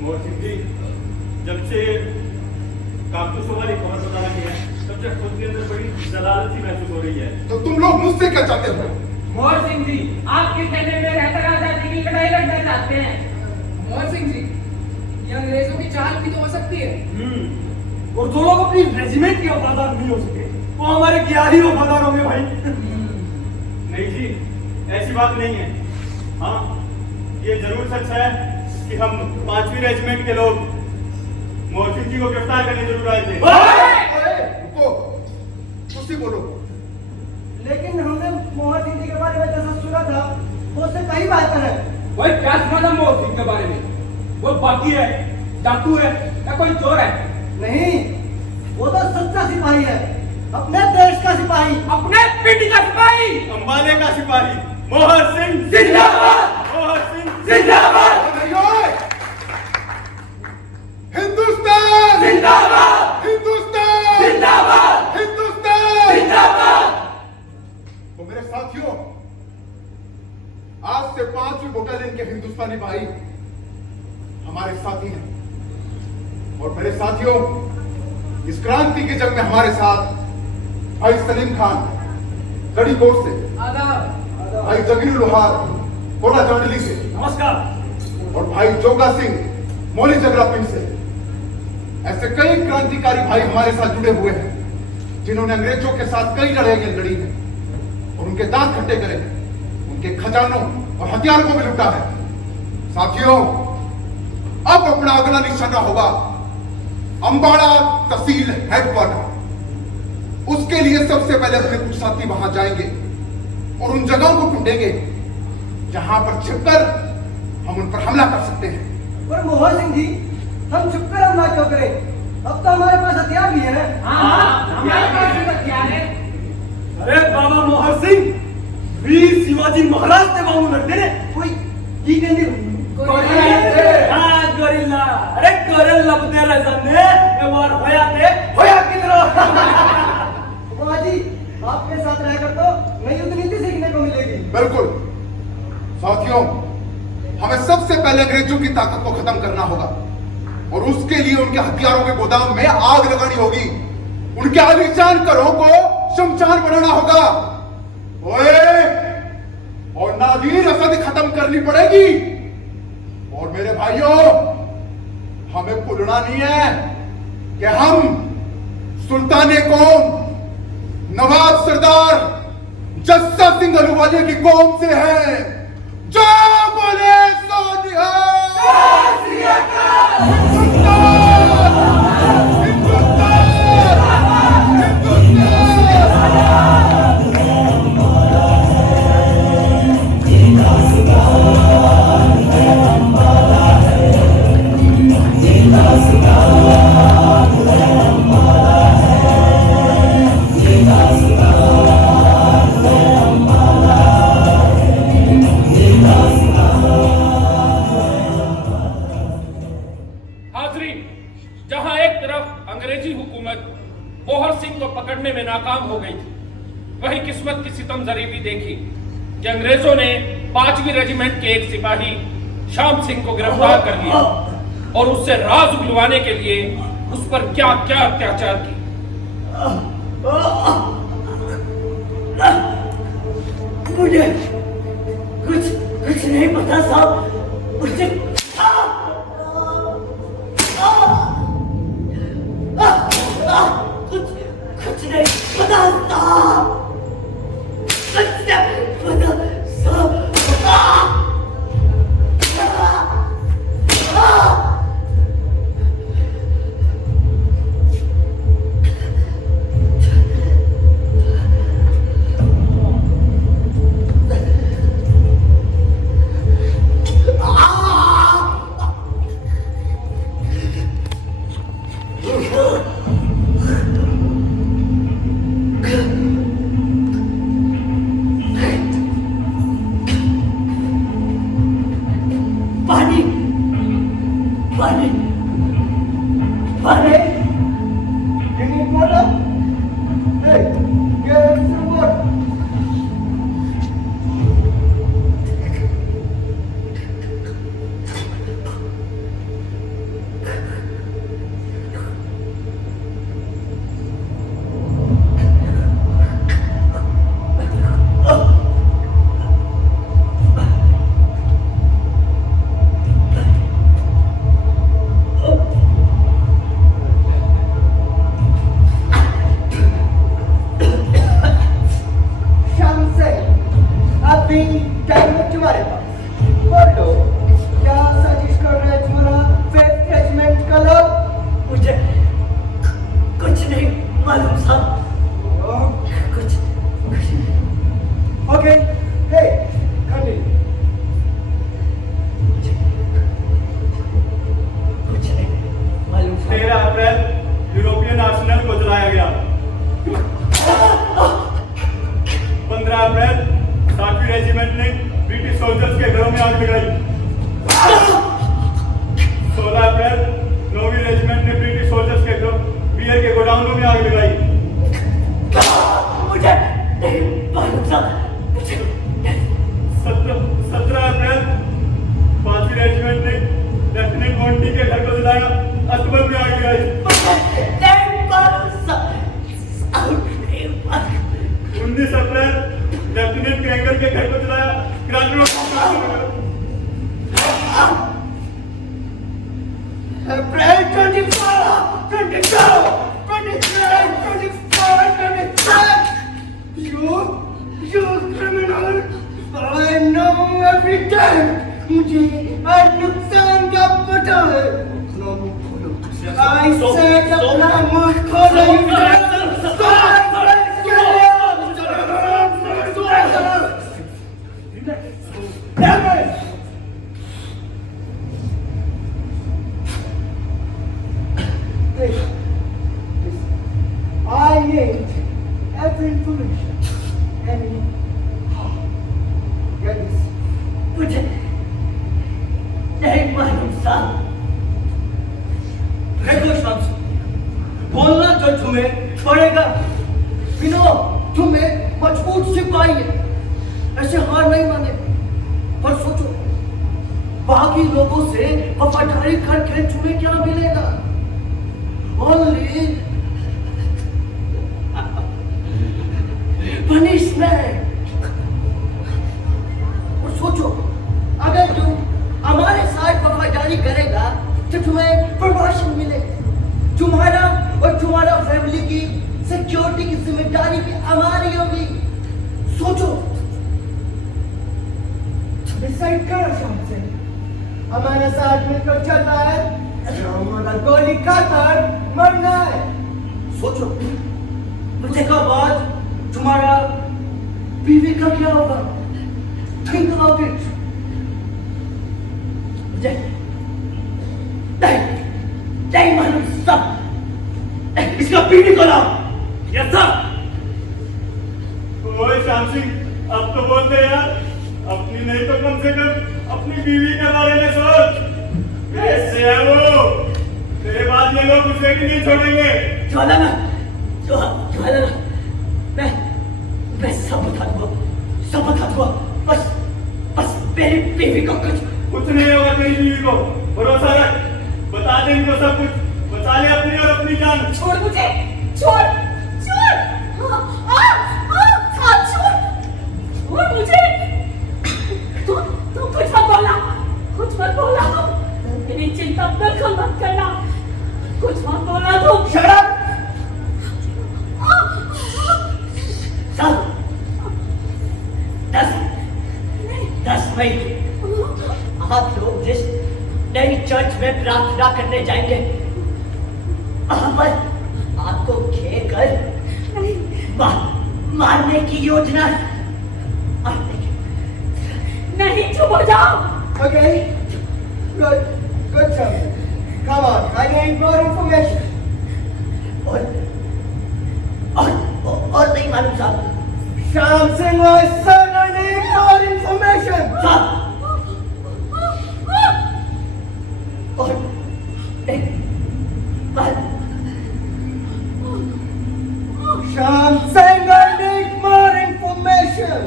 मोहसिन जी, जब से कारतूसों वाली खबर पता लगी है तब से खुद के अंदर बड़ी जलालत सी महसूस हो रही है। तो तुम लोग मुझसे क्या चाहते हो? मोहन सिंह जी, आप किस कहने में रहकर आजादी की लड़ाई लड़ना चाहते हैं? मोहन सिंह जी, ये अंग्रेजों की चाल भी तो हो सकती है। और जो लोग अपनी रेजिमेंट के वफादार नहीं हो सके वो हमारे क्या ही वफादार होंगे भाई। नहीं जी, ऐसी बात नहीं है। हाँ, ये जरूर सच है कि हम 5वीं रेजिमेंट के लोग मोहसिन जी को गिरफ्तार करने जरूर आए थे। रुको, तुसी बोलो। लेकिन हमने मोहन सिंह जी के बारे में जैसा सुना था वो उससे कहीं बेहतर है। भाई क्या सुना था मोहन सिंह के बारे में? वो बागी है, डाकू है या कोई चोर है? नहीं, वो तो सच्चा सिपाही है, अपने देश का सिपाही, अपने पिंड का सिपाही, अंबाले का सिपाही मोहन सिंह जिंदाबाद, मोहन सिंह जिंदाबाद, हिंदुस्तान जिंदाबाद, हिंदुस्तान जिंदाबाद, हिंदुस्तान जिंदाबाद। तो मेरे साथियों, आज से 5वीं बटालियन के हिंदुस्तानी भाई हमारे साथी हैं। और मेरे साथियों, इस क्रांति की जंग में हमारे साथ भाई सलीम खान कड़ी कोट से, भाई जगीर लोहार कोला चांडली से, नमस्कार, और भाई जोगा सिंह मोली जगरा पिंड से, ऐसे कई क्रांतिकारी भाई हमारे साथ जुड़े हुए हैं जिन्होंने अंग्रेजों के साथ कई लड़ाइयां लड़ी हैं और उनके दांत खट्टे करे, उनके खजानों और हथियार को भी लूटा है। साथियों, अब अपना अगला निशाना होगा अंबाला तहसील हेडक्वार्टर। उसके लिए सबसे पहले हमें कुछ साथी वहां जाएंगे और उन जगहों को ढूंढेंगे जहां पर छिपकर हम उन पर हमला कर सकते हैं। पर मोहन सिंह जी, हम छुपकर हमला क्यों करें? अब तो हमारे पास हथियार भी है। हमारे पास भी हथियार है। अरे बाबा मोहन सिंह, वीर शिवाजी महाराज से बाबू लड़ते ने कोई की कहने हाँ गोरिल्ला, अरे गोरिल लबदे रजने ये वार होया किधरो। बाजी, आपके साथ रहकर तो नई युद्ध नीति सीखने को मिलेगी। बिल्कुल साथियों, हमें सबसे पहले अंग्रेजों की ताकत को खत्म करना होगा और उसके लिए उनके हथियारों के गोदाम में आग लगानी होगी। उनके आलीशान घरों को शमशान बनाना होगा। ओए, और नादीर असद खत्म करनी पड़ेगी। और मेरे भाइयों, हमें भूलना नहीं है कि हम सुल्ताने कौम नवाब सरदार जस्सा सिंह अहलूवालिया की कौम से हैं। जो बोले सो निहाल। जहां एक तरफ अंग्रेजी हुकूमत मोहर सिंह को पकड़ने में नाकाम हो गई थी, वहीं किस्मत की सितम जरीबी देखी कि अंग्रेजों ने 5वीं रेजिमेंट के एक सिपाही श्याम सिंह को गिरफ्तार कर लिया और उससे राज उगलवाने के लिए उस पर क्या क्या अत्याचार किए। मुझे कुछ नहीं पता साहब। मुझे Money. Money? You need water? Hey, get some water. Okay, hey, continue. कुछ नहीं मालूम साहब। 13 अप्रैल यूरोपियन आर्सेनल को जलाया गया। 15 अप्रैल 7वीं रेजिमेंट ने ब्रिटिश सोल्जर्स के घरों में आग लगाई। 16 अप्रैल 9वीं रेजिमेंट ने ब्रिटिश सोल्जर्स के बियर के गोडाउनों में आग लगाई। मुझे नहीं मालूम साहब। 17 अप्रैल 5वीं रेजिमेंट ने लेफ्टिनेंट मोंटी के घर को जलाया। अकबर में आग लगाई। नहीं मालूम साहब। 19 अप्रैल लेफ्टिनेंट क्रैंकर के घर को जलाया। April 24, 22, 23, 24, 25. You criminal! I know everything. मुझे हर नुकसान का पता है। I said अपना मुंह खोलो। I need every information. Any get this. मुझे नहीं मालूम साहब। देखो शम्स, बोलना तो तुम्हें पड़ेगा। विनो, तुम्हें मजबूत सिपाही है, ऐसे हार नहीं माने। पर सोचो, बाकी लोगों से वफादारी करके तुम्हें क्या मिलेगा? Only punishment. और सोचो, अगर तुम हमारे साथ वफादारी करेगा तो तुम्हें प्रमोशन मिलेगा। तुम्हारा और तुम्हारा फैमिली की सिक्योरिटी की जिम्मेदारी भी हमारी होगी। सोचो, डिसाइड करो शाम हमारे साथ मिलकर चलना है, हमारा गोली खाकर मरना है। सोचो, मुझे का बाद तुम्हारा बीवी का क्या होगा? Think about it. मुझे नहीं मालूम सब। इसका बीवी को लाओ। Yes sir. ओए श्याम सिंह, अब तो बोल दे यार। अपनी नहीं तो कम से कम अपनी बीवी के बारे में सोच। कैसे है वो? तेरे बाद ये लोग उसे भी नहीं छोड़ेंगे। ज्वाला मैं सब बता दूंगा। बस मेरी बीवी को कुछ नहीं होगा तेरी बीवी को, भरोसा रख। बता दे इनको सब कुछ, बचा ले अपनी और अपनी जान। छोड़ मुझे, छोड़ मुझे। तू कुछ मत बोलना तुम। मेरी चिंता बिल्कुल मत करना। कुछ मत बोलना तुम। Shut up! सब 10 मई आप लोग जिस नई चर्च में प्रार्थना करने जाएंगे, वहां पर आपको घेर कर मारने की योजना है। नहीं, चुप हो जाओ। Okay, good job. Come on, I need more information. और नहीं मालूम साहब। Sham Singh was son, I need more information. साहब Sham Singh, I need more information.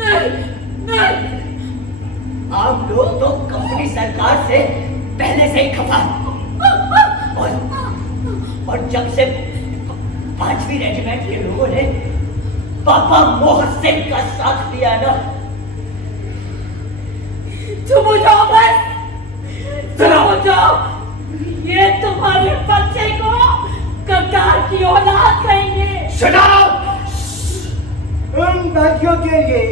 नहीं, आप लोग तो कंपनी सरकार से पहले से ही खफा और जब से 5वीं रेजिमेंट के लोगों ने पापा मोहन सिंह का साथ दिया ना, चुप हो जाओ बस, चुप हो जाओ। ये तुम्हारे बच्चे को गद्दार की औलाद कहेंगे। Shut up! उन बाकियों के लिए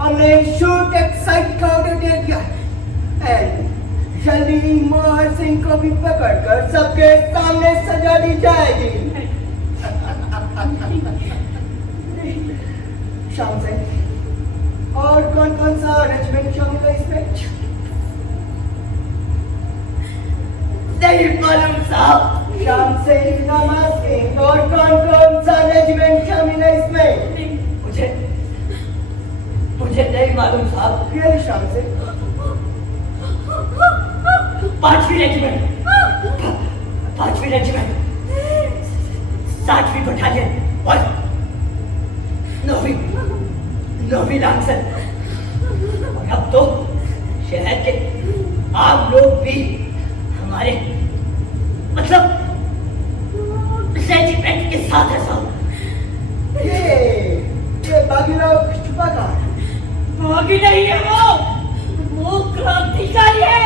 हमने शूट एक्साइट का ऑर्डर दे दिया एंड जल्दी मोहन सिंह को भी पकड़कर सबके सामने सजा दी जाएगी। शाम सिंह, और कौन कौन सा रेजिमेंट शामिल है इसमें? नहीं मालूम साहब। शाम सिंह, नमाज सिंह, और कौन कौन सा रेजिमेंट शामिल है इसमें? मुझे नहीं मालूम साहब। रियली शाम सिंह? 5वीं रेजिमेंट, 7वीं बटालियन और 9वीं लांसर। और अब तो शहर के आम लोग भी हमारे मतलब रेजिमेंट के साथ है साहब। ये बागीराव छुपा कहाँ है? भागी नहीं है वो क्रांतिकारी है।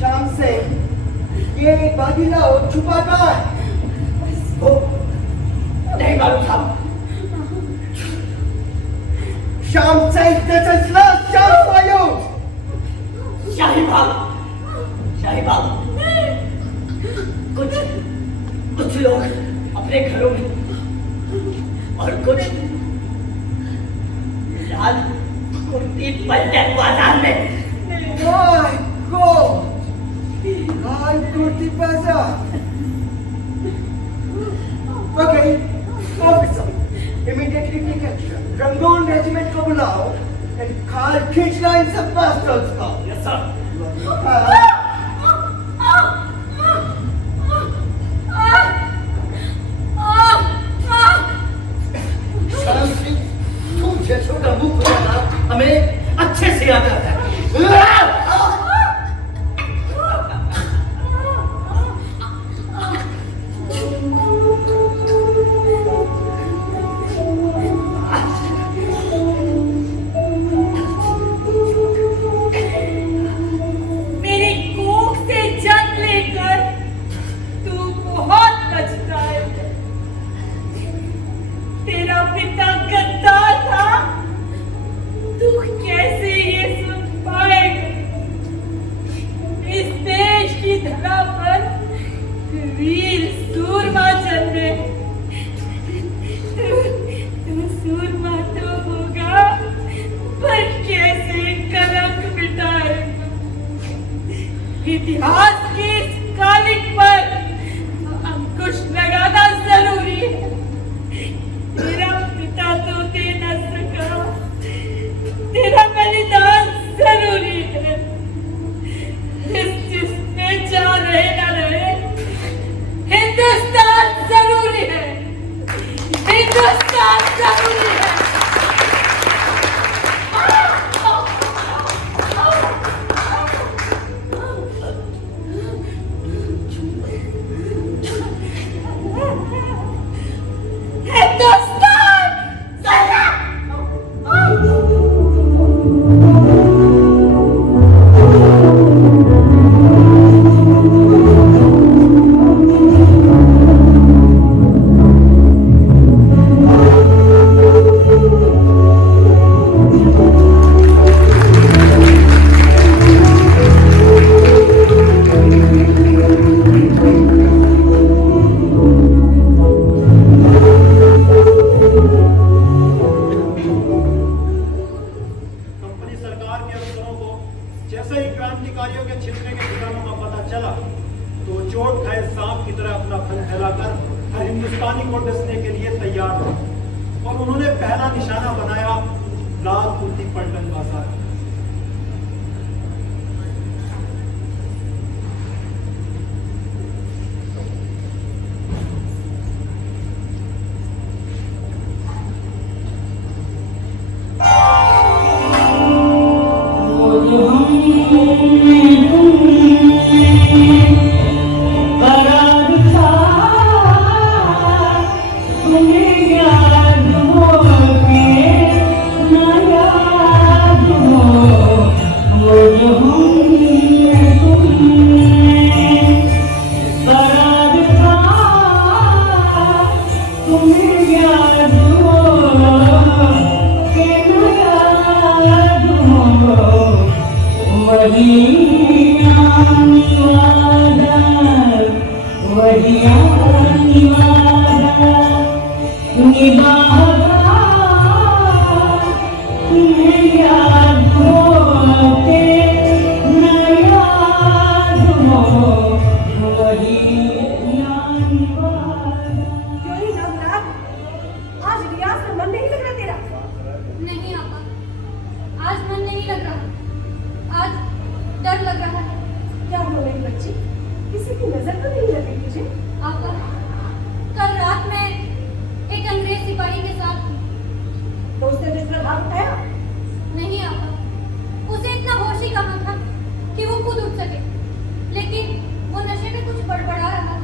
शाम सिंह, ये बागीराव छुपा कहाँ है? वो नहीं मालूम साहब। शाम Singh, this is last chance for you. शाही बाग कुछ लोग अपने घरों में और कुछ लाल कुर्ती पहनकर बाजार में। My God! लाल कुर्ती पैसा। Okay, officer, immediately take action. Rangoon regiment को बुलाओ and खाल खींचना इन सब bastards का। Yes sir. छोटा मुंह खुला हमें अच्छे से आता है। मेरी कोख से जन्म लेकर तू बहुत पछताए। तेरा पिता गद्दार था, तू कैसे ये सुन पाएगा? इस देश की धरा पर वीर सूरमा जन्मे। तू सूरमा तो होगा, पर कैसे कलंक मिटाएगा? इतिहास की इस कालिक पर अंकुश लगाना जरूरी है। तेरा पिता तो दे न सका, तेरा बलिदान जरूरी है। इस जिसमें जा रहे न रहे, हिंदुस्तान जरूरी है, हिंदुस्तान जरूरी है। नहीं आपा, आज मन नहीं लग रहा। आज डर लग रहा है। क्या हो रही बच्ची? किसी की नजर तो नहीं लगी तुझे? आपा, कल रात में एक अंग्रेज सिपाही के साथ थी। तो उसने तुझ पर हाथ उठाया? नहीं आपा, उसे इतना होश ही कहाँ था कि वो खुद उठ सके, लेकिन वो नशे में कुछ बड़बड़ा रहा था।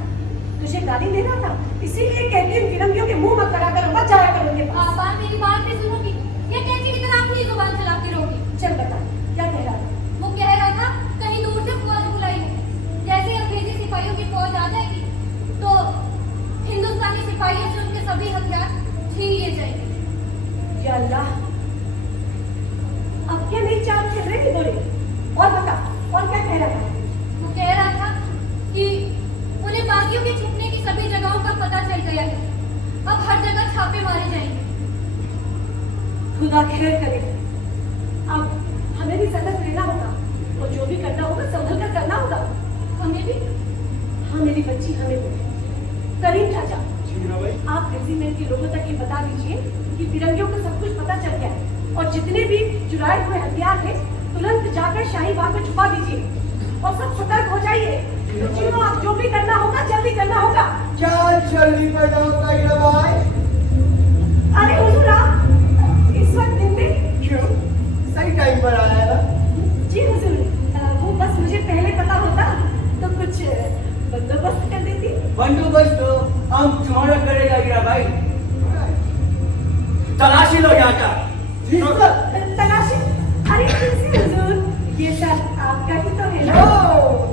तुझे गाली देना था, इसीलिए कहती हूँ फिरंगियों के मुंह मत करा कर, मत जाया करो उनके पास। आपा, मेरी बात भी सुनोगी या कैसी की तरह अपनी जुबान चलाती रहोगी? चल बता, क्या कह रहा था? वो कह रहा था कहीं दूर से फौज बुलाई है, जैसे अंग्रेजी सिपाहियों की फौज आ जाएगी तो हिंदुस्तानी सिपाहियों से उनके सभी हथियार छीन लिए जाएंगे। या अल्लाह, अब क्या नई चाल चल रही थी? बोले और बता, और क्या कह रहा था? वो कह रहा था कि उन्हें बागियों के छुपने की सभी जगहों का पता चल गया है, अब हर जगह छापे मारे जाएंगे। खुदा खैर करे। अब हमें भी सतर्क रहना होगा और जो भी करना होगा संभल कर करना होगा। हमें भी? हाँ मेरी बच्ची, हमें भी। करीम चाचा, आप रेजिमेंट के लोगों तक ये बता दीजिए कि फिरंगियों को सब कुछ पता चल गया है और जितने भी चुराए हुए हथियार हैं तुरंत जाकर शाही बाग में छुपा दीजिए और सब सतर्क हो जाइए। बच्चियों, आप जो भी करना होगा जल्दी करना होगा। क्या जल्दी करना होगा हीराबाई? अरे हुजूर, आप इस वक्त दिन में? क्यों? सही टाइम पर आया है ना? जी हुजूर, वो बस मुझे पहले पता होता तो कुछ बंदोबस्त कर देती। बंदोबस्त तो हम तुम्हारा करेगा हीराबाई। तलाशी लो यहाँ का। तलाशी? अरे कैसे हुजूर, ये सब आपका ही तो है ना?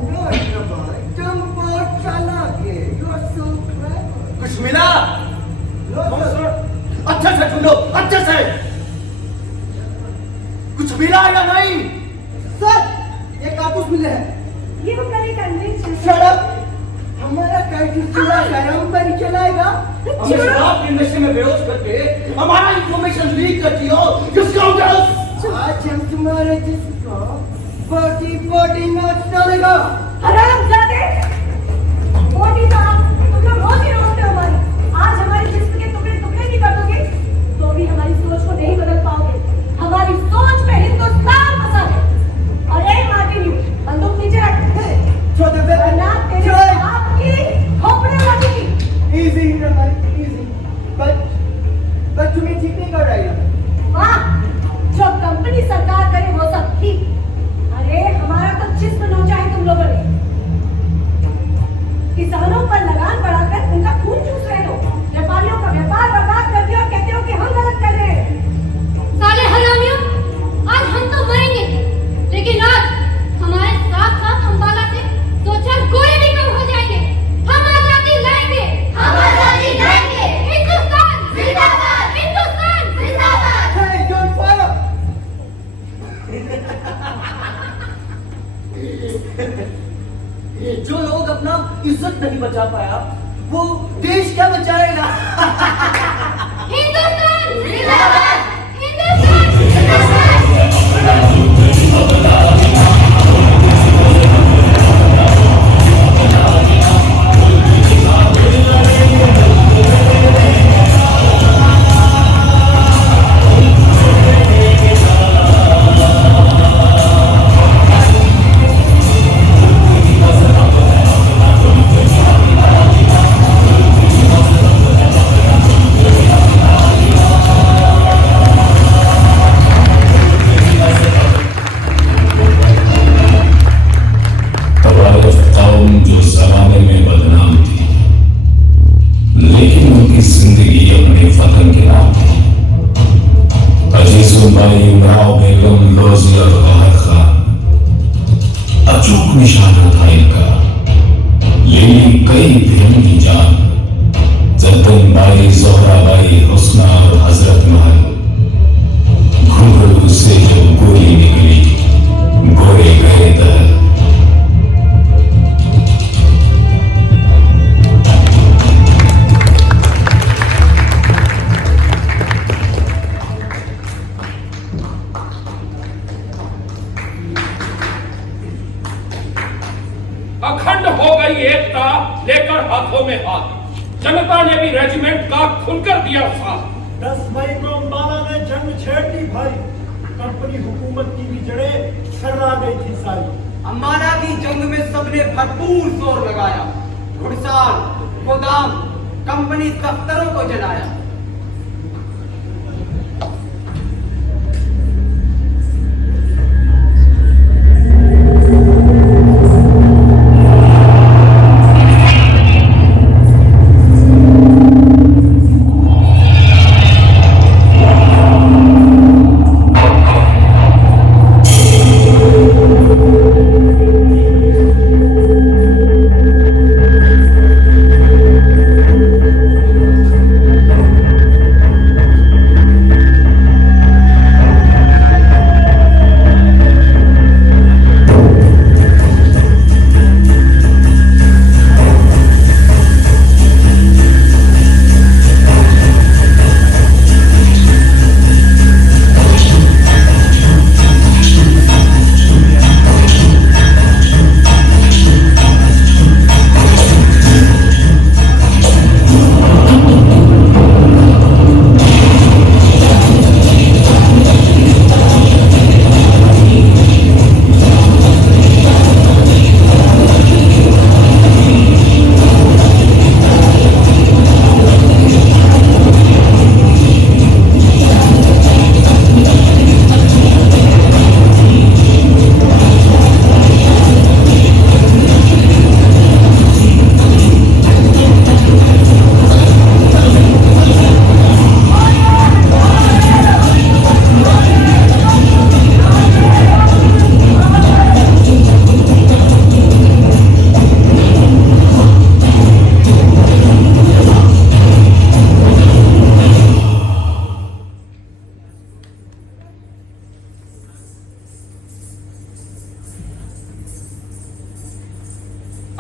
नो हीराबाई, तुम बहुत चालाक है। You are so clever. कुछ मिला? No sir. अच्छे से ढूंढो, अच्छे से। कुछ मिला या नहीं? सर, ये कारतूस मिले हैं। ये वो करे करने शराब हमारा कारतूस चला गरम पर ही चलाएगा। हमें शराब के नशे में बेहोश करके हमारा इंफॉर्मेशन लीक करती हो। You scoundrels! आज हम तुम्हारे जिसको बॉडी नोट डालेगा। हरामजादे! बॉडी तो तुम लोग रोज ही रोते हो हमारी। आज हमारे जिस्म के टुकड़े टुकड़े नहीं कर दोगे तो भी हमारी सोच को नहीं बदल पाओगे। हमारी सोच में हिंदुस्तान बसा है। और एक मार्टिन, बंदूक नीचे रख। वरना तेरे आपकी खोपड़ी लगेगी। Easy Hirabai, easy. बट तुम्हें ठीक नहीं कर रही है। वाह, जो कंपनी सरकार करे वो सब ठीक। अरे हमारा तो जिस्म नोचा है तुम लोगों ने। किसानों पर लगान बढ़ाकर उनका खून चूस रहे हो, व्यापारियों का व्यापार बर्बाद कर दिया और कहते हो कि हम गलत कर रहे हैं। साले हरामियों, आज हम तो मरेंगे, लेकिन आज हमारे साथ साथ अंबाला से 2-4 गोरे भी कम हो जाएंगे। हम आजादी लाएंगे, हम आजादी लाएंगे। हिंदुस्तान जिंदाबाद, हिंदुस्तान जिंदाबाद। Hey, don't fire! जो लोग अपना इज्जत नहीं बचा पाया वो देश क्या बचाएगा? हिंदुस्तान जिंदाबाद, हिंदुस्तान जिंदाबाद। अचूक निशाना था इनका। ले ली कई फिरंगी जान, जद्दन बाई, जोहराबाई, हुस्ना और हजरत महल। घुंघरू से जब गोली निकली, गोरे गए दहल। अखंड हो गई एकता, लेकर हाथों में हाथ। जनता ने भी रेजिमेंट का खुलकर दिया साथ। 10 मई को अम्बाला में जंग छेड़ दी भाई, कंपनी हुकूमत की भी जड़ें खर्रा गई थी सारी। अम्बाला की जंग में सबने भरपूर जोर लगाया, घुड़साल, गोदाम, कंपनी दफ्तरों को जलाया।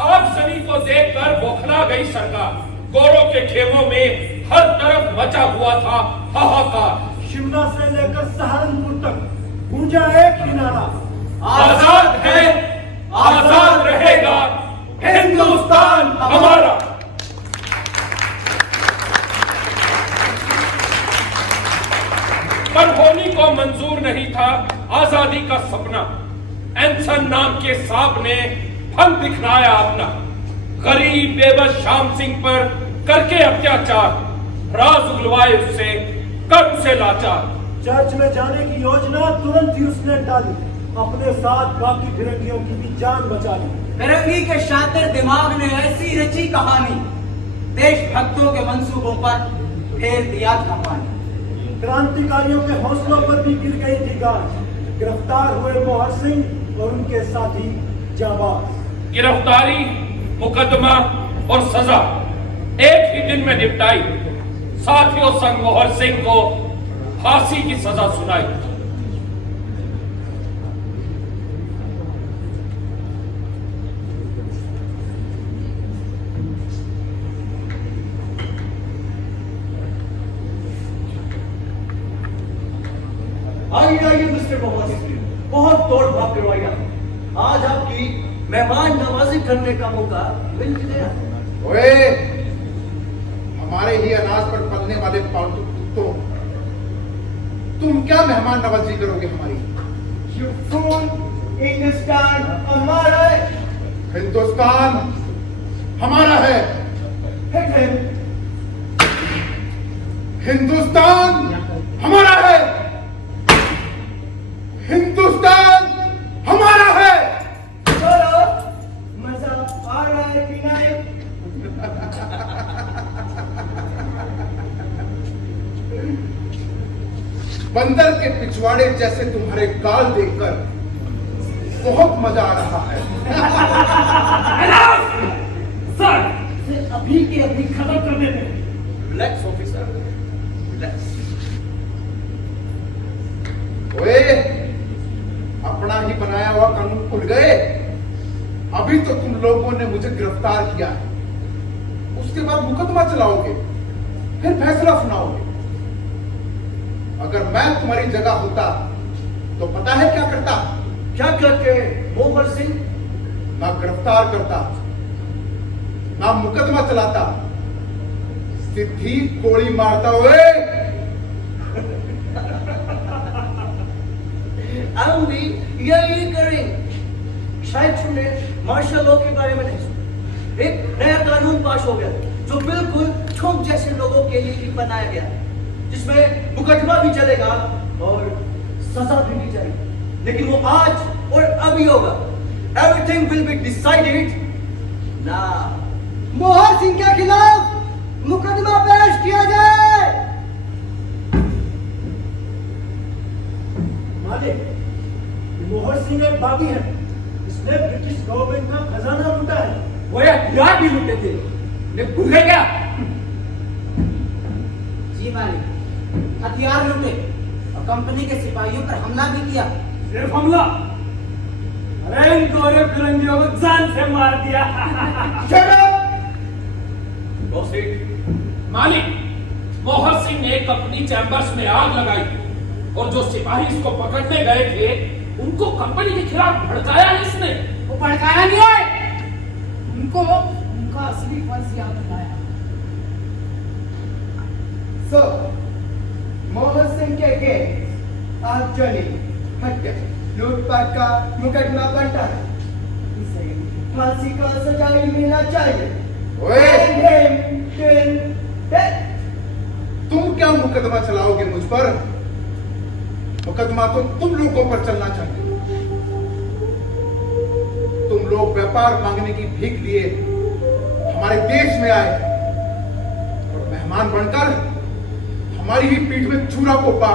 आगजनी को देखकर बौखला गई सरकार। गोरों के खेमों में हर तरफ मचा हुआ था हाहाकार। शिमला से लेकर सहारनपुर तक गूंजा एक ही नारा, आजाद है, आजाद रहेगा हिंदुस्तान हमारा। पर होनी को मंजूर नहीं था आजादी का सपना। एंसन नाम के सांप ने फन दिखलाया अपना। गरीब बेबस शाम सिंह पर करके अत्याचार, राज उगलवाए उससे, कर उसे लाचार। चर्च में जाने की योजना तुरंत ही उसने डाली, अपने साथ बाकी फिरंगियों की भी जान बचा ली। फिरंगी के शातिर दिमाग ने ऐसी रची कहानी, देशभक्तों के मंसूबों पर फेर दिया था पानी। क्रांतिकारियों के हौसलों पर भी गिर गई थी गाज। गिरफ्तार हुए मोहर सिंह और उनके साथी जाबाज। गिरफ्तारी, मुकदमा और सजा एक ही दिन में निपटाई। साथियों संग मोहर सिंह को फांसी की सजा सुनाई। आइए मिस्टर मोहम्मद, बहुत दौड़ भाग करवाइए। आज आपकी मेहमान नवाजी करने का मौका मिल गया। ओए, हमारे ही अनाज पर पलने वाले पालतू कुत्तों, तुम क्या मेहमान नवाजी करोगे हमारी? हिंदुस्तान हमारा है। हिंदुस्तान हमारा है। हिंदुस्तान हमारा है। हिंदुस्तान हमारा है। चलो, मजा आ रहा है कि नहीं? बंदर के पिछवाड़े जैसे तुम्हारे गाल देखकर बहुत मजा आ रहा है। सर अभी के अभी खत्म कर देते हैं। Relax officer, relax. ओए, अपना ही बनाया हुआ कानून भूल गए? अभी तो तुम लोगों ने मुझे गिरफ्तार किया है, उसके बाद मुकदमा चलाओगे, फिर फैसला सुनाओगे। अगर मैं तुम्हारी जगह होता तो पता है क्या करता? क्या करके मोहर सिंह? ना गिरफ्तार करता, ना मुकदमा चलाता, सीधी गोली मारता हुए। हम भी यही करेंगे। शायद तुमने मार्शल लॉ के बारे में नहीं सुना। एक नया कानून पास हो गया जो बिल्कुल तुम जैसे लोगों के लिए ही बनाया गया, जिसमें मुकदमा भी चलेगा और सजा भी दी जाएगी। लेकिन वो आज और अभी होगा। Everything will be decided now. मोहर सिंह के खिलाफ मुकदमा पेश किया जाए। मालिक, मोहर सिंह एक बागी है। इसने ब्रिटिश गवर्नमेंट का खजाना लूटा है। वो हथियार भी लूटे थे, ने भूल गए क्या? जी मालिक, हथियार लूटे और कंपनी के सिपाहियों पर हमला भी किया। सिर्फ हमला? अरे इन गोरे फिरंगियों को जान से मार दिया। मालिक, मोहर सिंह ने कंपनी चैम्बर्स में आग लगाई और जो सिपाही इसको पकड़ने गए थे उनको कंपनी के खिलाफ भड़काया इसने। वो भड़काया नहीं है, उनको उनका असली फर्ज याद दिलाया। So, मोहर सिंह के केस आगजनी, हत्या, लूटपाट का मुकदमा बनता है। इसे फांसी का सजा मिलना चाहिए। ओए! And तुम क्या मुकदमा चलाओगे मुझ पर? मुकदमा तो तुम लोगों पर चलना चाहिए। तुम लोग व्यापार मांगने की भीख लिए हमारे देश में आए और मेहमान बनकर हमारी ही पीठ में चूरा पोपा,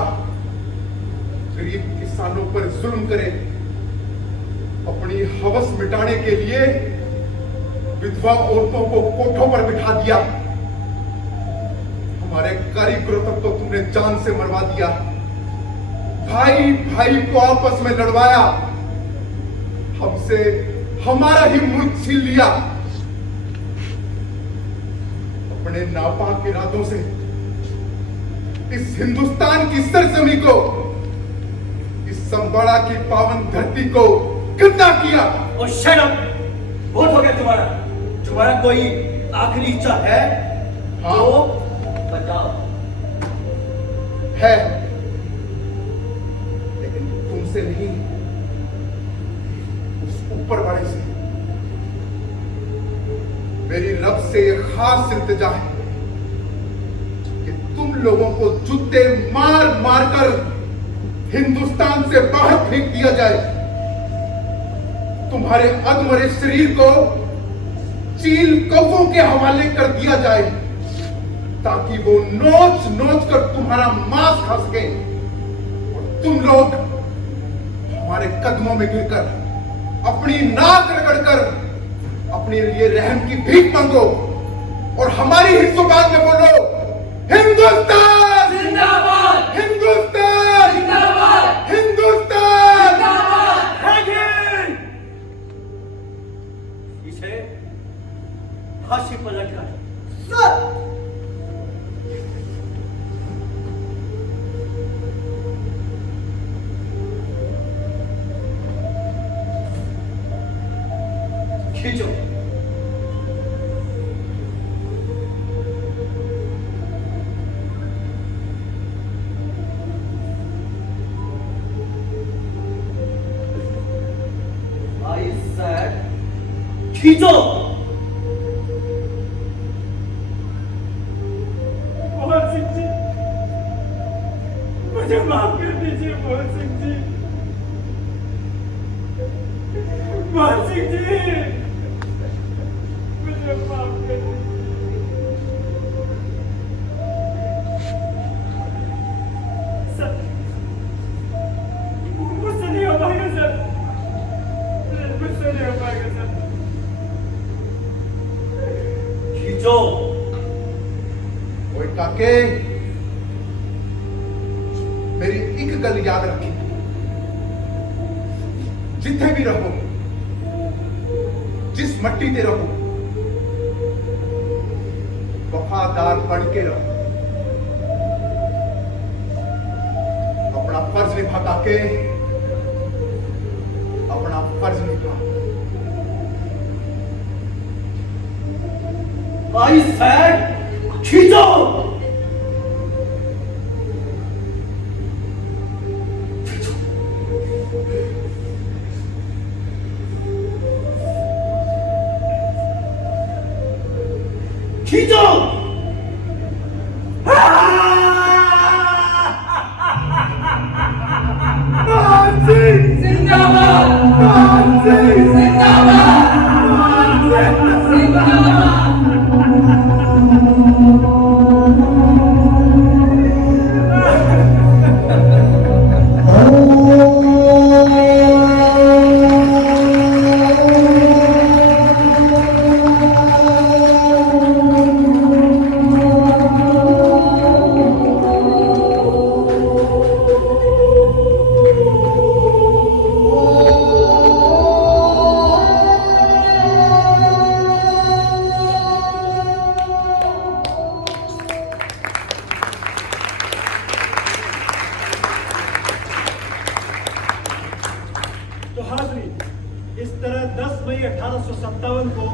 गरीब किसानों पर जुल्म करे, अपनी हवस मिटाने के लिए विधवा औरतों को कोठों पर बिठा दिया। हमारे कारीगरों तक तो तुमने जान से मरवा दिया। भाई भाई को आपस में लड़वाया, हमसे हमारा ही मुल्क छीन लिया। अपने नापाक इरादों से इस हिंदुस्तान की सरजमी को, इस संबड़ा की पावन धरती को गंदा किया। और शट अप! बहुत हो गया तुम्हारा। तुम्हारा कोई आखिरी इच्छा है? हाँ। तो बताओ। है, लेकिन तुमसे नहीं, उस ऊपर वाले से। मेरी रब से यह खास इल्तिजा है कि तुम लोगों को जूते मार मार कर हिंदुस्तान से बाहर फेंक दिया जाए। तुम्हारे अधमरे शरीर को चील कौवों के हवाले कर दिया जाए ताकि वो नोच नोच कर तुम्हारा मांस खा सके और तुम लोग हमारे कदमों में गिरकर अपनी नाक रगड़कर अपने लिए रहम की भीख मांगो और हमारी ही जुबान में बोलो, हिंदुस्तान जिंदाबाद! हिंदुस्तान जिंदाबाद! हिंदुस्तान जिंदाबाद! इसे फांसी पर लटका दो। सर, खींचो। I said, खींचो। मोहन सिंह जी, मुझे माफ कर दीजिए। मोहन सिंह जी, मोहन सिंह जी, मुझे माफ कर दीजिए। सर, मुझसे नहीं हो पाएगा सर। खींचो। ओए काके, मेरी एक गल याद रखी, जिथे भी रहो, जिस मट्टी ते रहो, वफादार बन के रहो। अपना फर्ज निभा काके, अपना फर्ज निभा। भाई सैड खींचो। खींचो। जिंदाबाद तो हाज़रीन, इस तरह 10 मई 1857 को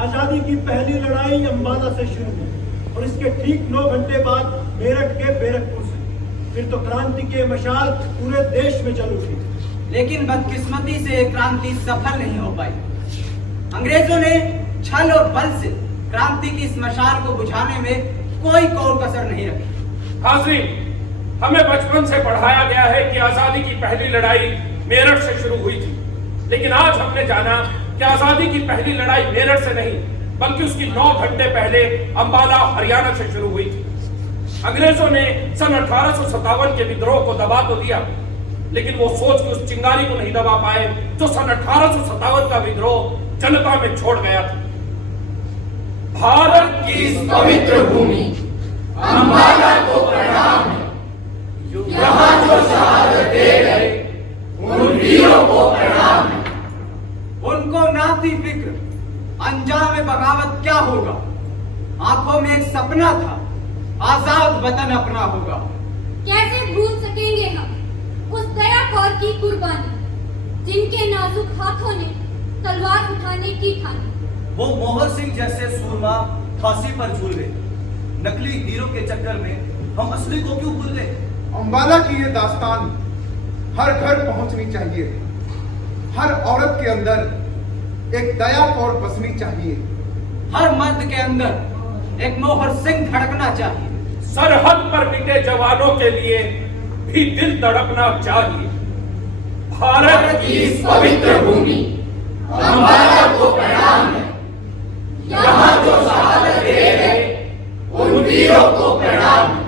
आज़ादी की पहली लड़ाई अम्बाला से शुरू हुई और इसके ठीक 9 घंटे बाद मेरठ के बैरकपुर से। फिर तो क्रांति के मशाल पूरे देश में जल उठी। लेकिन बदकिस्मती से क्रांति सफल नहीं हो पाई। अंग्रेजों ने छल और बल से क्रांति की इस मशाल को बुझाने में कोई कोर कसर नहीं रखी। हाज़रीन, हमें बचपन से पढ़ाया गया है कि आजादी की पहली लड़ाई मेरठ से शुरू हुई थी, लेकिन आज हमने जाना कि आजादी की पहली लड़ाई मेरठ से नहीं बल्कि उसकी 9 घंटे पहले अंबाला हरियाणा से शुरू हुई थी। अंग्रेजों ने सन 1857 के विद्रोह को दबा तो दिया, लेकिन वो सोच के उस चिंगारी को नहीं दबा पाए जो सन 1857 का विद्रोह जनता में छोड़ गया था। भारत की इस पवित्र भूमि अंबाला को प्रणाम है। यहाँ जो शहादत दे गए उन वीरों को प्रणाम है। उनको ना थी फिक्र अंजाम बगावत क्या होगा। आंखों में एक सपना था, आजाद वतन अपना होगा। कैसे भूल सकेंगे हम उस दया कौर की कुर्बानी, जिनके नाजुक हाथों ने तलवार उठाने की ठानी। वो मोहर सिंह जैसे सूरमा फांसी पर झूल गए। नकली हीरो के चक्कर में हम असली को क्यों भूल गए। अंबाला की ये दास्तान हर घर पहुंचनी चाहिए। हर औरत के अंदर एक दया कौर बसनी चाहिए। हर मर्द के अंदर एक मोहर सिंह धड़कना चाहिए। सरहद पर मिटे जवानों के लिए भी दिल तड़पना चाहिए। भारत की इस पवित्र भूमि अंबाला को प्रणाम है। यहाँ जो शहादत दे गए उन वीरों को प्रणाम है।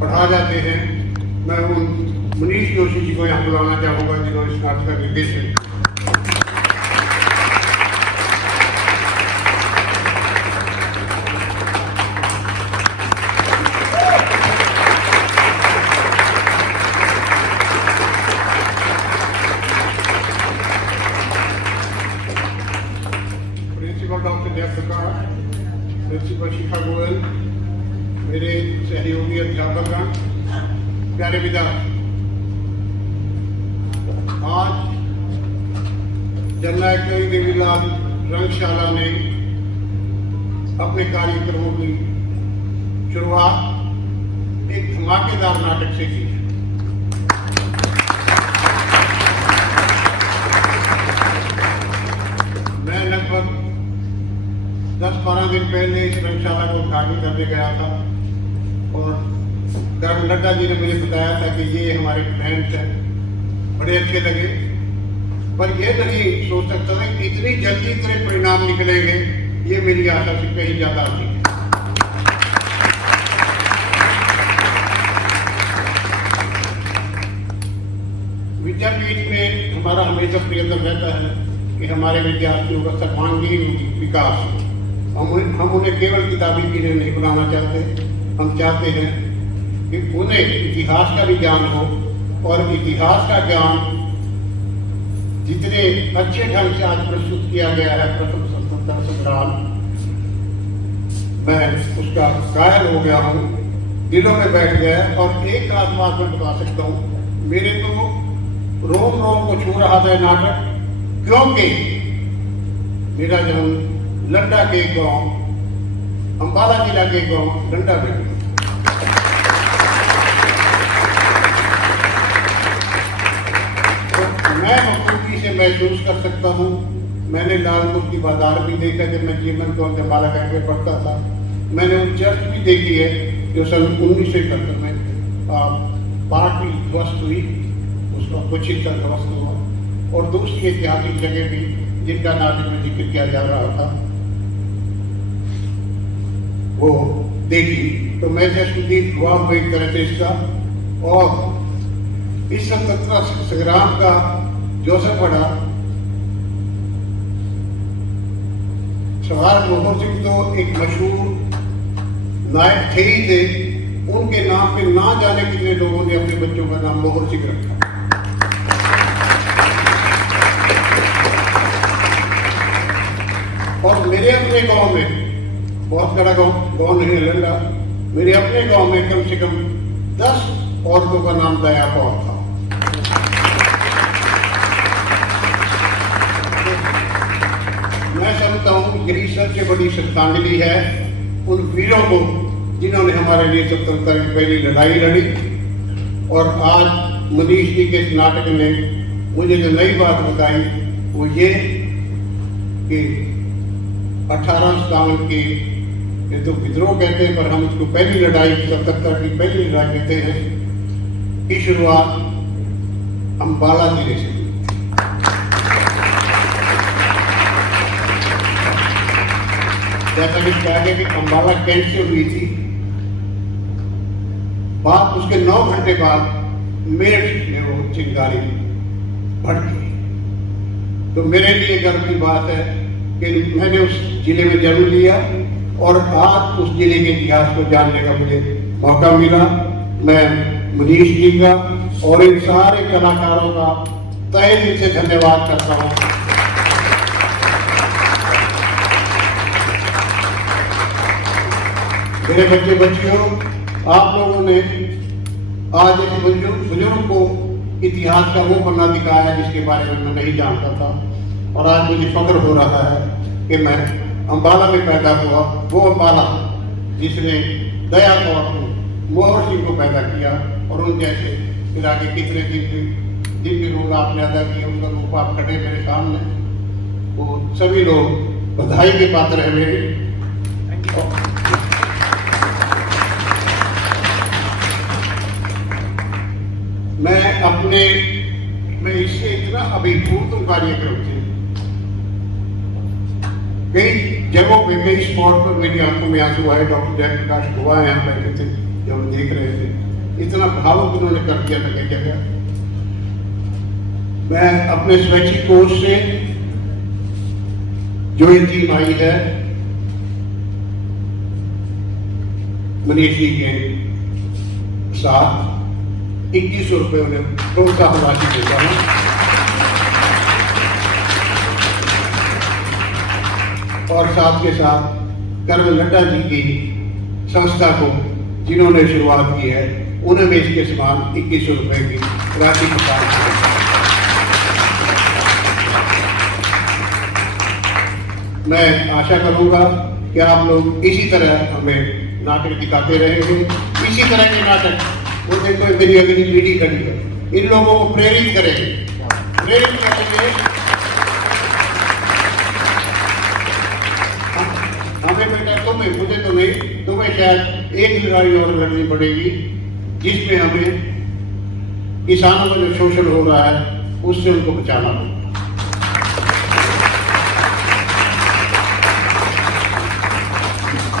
पढ़ा जाते हैं। मैं उन मनीष जोशी जी को यहाँ बुलाना चाहूंगा जिन्होंने इस नाटक का निर्देशन। प्रिंसिपल डॉक्टर जयप्रकाश, प्रिंसिपल शिखा गोयल, मेरे सहयोगी अध्यापकगण, प्यारे विद्यार्थी, आज जननायक देवीलाल रंगशाला ने अपने कार्यक्रमों की शुरुआत एक धमाकेदार नाटक से की। मैं लगभग 10-12 दिन पहले इस रंगशाला को उद्घाटन करने गया था और कर्नल नड्डा जी ने मुझे बताया था कि ये हमारे फ्रेंड्स हैं, बड़े अच्छे लगे। पर ये नहीं सोच सकता था कि इतनी जल्दी इतने परिणाम निकलेंगे, ये मेरी आशा से कहीं ज्यादा अधिक है। विद्यापीठ में हमारा हमेशा प्रयत्न रहता है कि हमारे विद्यार्थियों का सर्वांगीण विकास हो। हम उन्हें केवल किताबी कीड़े नहीं बनाना चाहते, हम चाहते हैं कि उन्हें इतिहास का भी ज्ञान हो, और इतिहास का ज्ञान जितने अच्छे ढंग से आज प्रस्तुत किया गया है प्रथम स्वतंत्रता संग्राम, मैं उसका कायल हो गया हूँ, दिलों में बैठ गया। और एक खास बात मैं बता सकता हूँ, मेरे तो रोम रोम को छू रहा था नाटक, क्योंकि मेरा जन्म लंडा के गांव, अंबाला जिला के गांव लंडा में हुआ। तो मैं बखूबी से महसूस कर सकता हूँ। मैंने लालपुर की बाजार भी देखा जब मैं जीवन को अंबाला में पढ़ता था। मैंने वो चर्च भी देखी है जो सन 1971 में पार्टी ध्वस्त हुई, उसका कुछ हिस्सा ध्वस्त हुआ, और दूसरी ऐतिहासिक जगह भी जिनका नाटक में जिक्र किया जा रहा था वो देखी। तो मैं जसप्रीत हुआ हूँ एक तरह से इसका। और इस स्वतंत्रता संग्राम का जो असर पड़ा, सरदार मोहन सिंह तो एक मशहूर नायक थे ही थे, उनके नाम पे ना जाने कितने लोगों ने अपने बच्चों का नाम मोहन सिंह रखा। और मेरे अपने गांव में, बहुत बड़ा गांव नहीं है लंडा, मेरे अपने गांव में कम से कम 10 औरतों का नाम दया कौर था। मैं समझता हूँ यही सबसे बड़ी श्रद्धांजलि है उन वीरों को जिन्होंने हमारे लिए स्वतंत्रता की पहली लड़ाई लड़ी। और आज मनीष जी के इस नाटक ने मुझे जो नई बात बताई वो ये कि 1857 के ये तो विद्रोह कहते हैं, पर हम उसको पहली लड़ाई, 77 की पहली लड़ाई कहते हैं, की शुरुआत अंबाला जिले से। जैसा कि कहा गया कि अंबाला कैंट से हुई थी, बात उसके 9 घंटे बाद मेरठ में वो चिंगारी भड़की। तो मेरे लिए गर्व की बात है कि मैंने उस जिले में जन्म लिया और आज उस जिले के इतिहास को जानने का मुझे मौका मिला। मैं मनीष जी का और इन सारे कलाकारों का तहे दिल से धन्यवाद करता हूँ। मेरे बच्चे बच्चियों, आप लोगों ने आज एक बुजुर्ग को इतिहास का वो पन्ना दिखाया है जिसके बारे में मैं नहीं जानता था। और आज मुझे फख्र हो रहा है कि मैं अंबाला में पैदा हुआ, वो अंबाला जिसने दया कौर को, मोहन सिंह को पैदा किया। और उन जैसे फिर आगे कितने जिनके रोल आपने अदा किए उनका रूप आप खड़े मेरे सामने, वो सभी लोग बधाई के पात्र है मेरे। मैं इससे इतना अभिभूत हूँ कार्यक्रम से। कई जगहों पे, कई स्पॉट पर मेरी आंखों में आंसू आए। डॉक्टर जयप्रकाश हुआ यहाँ बैठे थे जब हम देख रहे थे, इतना भावुक उन्होंने कर दिया था कई जगह। मैं अपने स्वैच्छिक कोष से जो ये टीम आई है मनीष जी के साथ 2100 रुपये उन्हें प्रोत्साहन राशि देता हूँ। और साथ के साथ कर्नल नड्डा जी की संस्था को जिन्होंने शुरुआत की है उन्हें भी इसके समान 2100 रुपये की राशि प्रदान की। मैं आशा करूंगा कि आप लोग इसी तरह हमें नाटक दिखाते रहेंगे, इसी तरह के नाटक वो देखो मेरी अगली पीढ़ी खड़ी है, इन लोगों को प्रेरित करेंगे। हमें बेटा तुम्हें, मुझे तो नहीं, तुम्हें शायद एक लड़ाई और लड़नी पड़ेगी जिसमें हमें किसानों का जो शोषण हो रहा है उससे उनको बचाना होगा।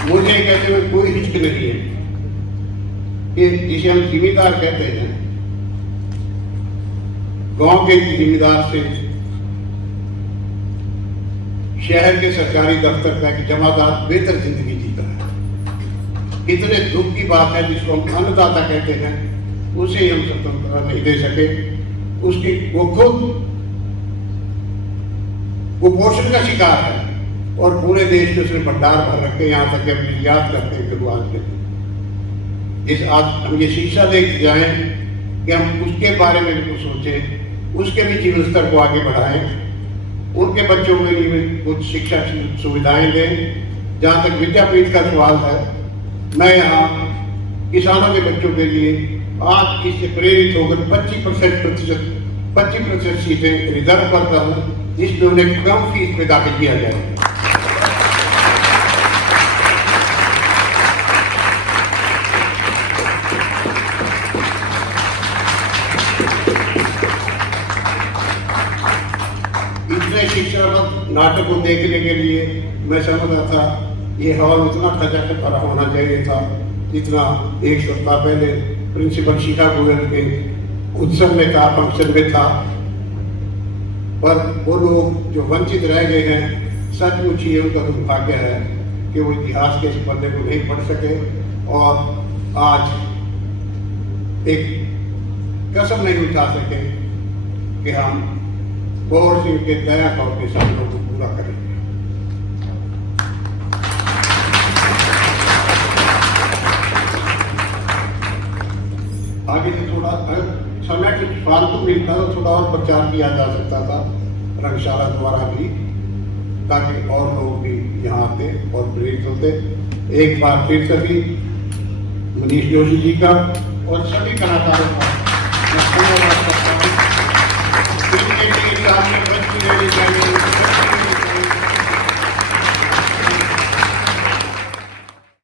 मुझे कहते हुए कोई हिचक नहीं है कि जिसे हम जिम्मेदार कहते हैं गांव के जिम्मेदार से शहर के सरकारी दफ्तर का एक जमादार बेहतर जिंदगी जीता है। इतने दुख की बात है, जिसको हम अन्नदाता कहते हैं, उसे ही हम स्वतंत्रता नहीं दे सके। उसकी वो खुद कुपोषण का शिकार है और पूरे देश में उसने भंडार भर रखे, यहाँ तक कि हम निर्यात करते हैं शुरुआत में। आज हम ये शिक्षा देख जाएं कि हम उसके बारे में भी कुछ सोचें, उसके भी जीवन स्तर को आगे बढ़ाएं, उनके बच्चों के लिए भी कुछ शिक्षा सुविधाएं दें। जहाँ तक विद्यापीठ का सवाल है, मैं यहाँ किसानों के बच्चों के लिए आज इससे प्रेरित होकर 25% सीटें रिजर्व करता हूँ, जिसमें उन्हें कम फीस पे दाखिल किया जाए। इतने शिक्षात्मक नाटक को देखने के लिए मैं समझ रहा था ये हॉल उतना खचा खचा होना चाहिए था जितना एक सप्ताह पहले प्रिंसिपल शिखा गोयल के उत्सव में था, फंक्शन में था। पर वो लोग जो वंचित रह गए हैं, सचमुच ही उनका दुर्भाग्य है कि वो इतिहास के इस पन्ने को नहीं पढ़ सके और आज एक कसम नहीं उठा सके कि हम गौर सिंह के दया कौर के सपनों को पूरा करेंगे। आगे से थोड़ा समय कुछ फालतू मिलता तो थोड़ा और प्रचार किया जा सकता था रंगशाला द्वारा भी, ताकि और लोग भी यहाँ आते और प्रेरित होते। एक बार फिर सभी मनीष जोशी जी का और सभी कलाकारों का मैं धन्यवाद करता हूँ।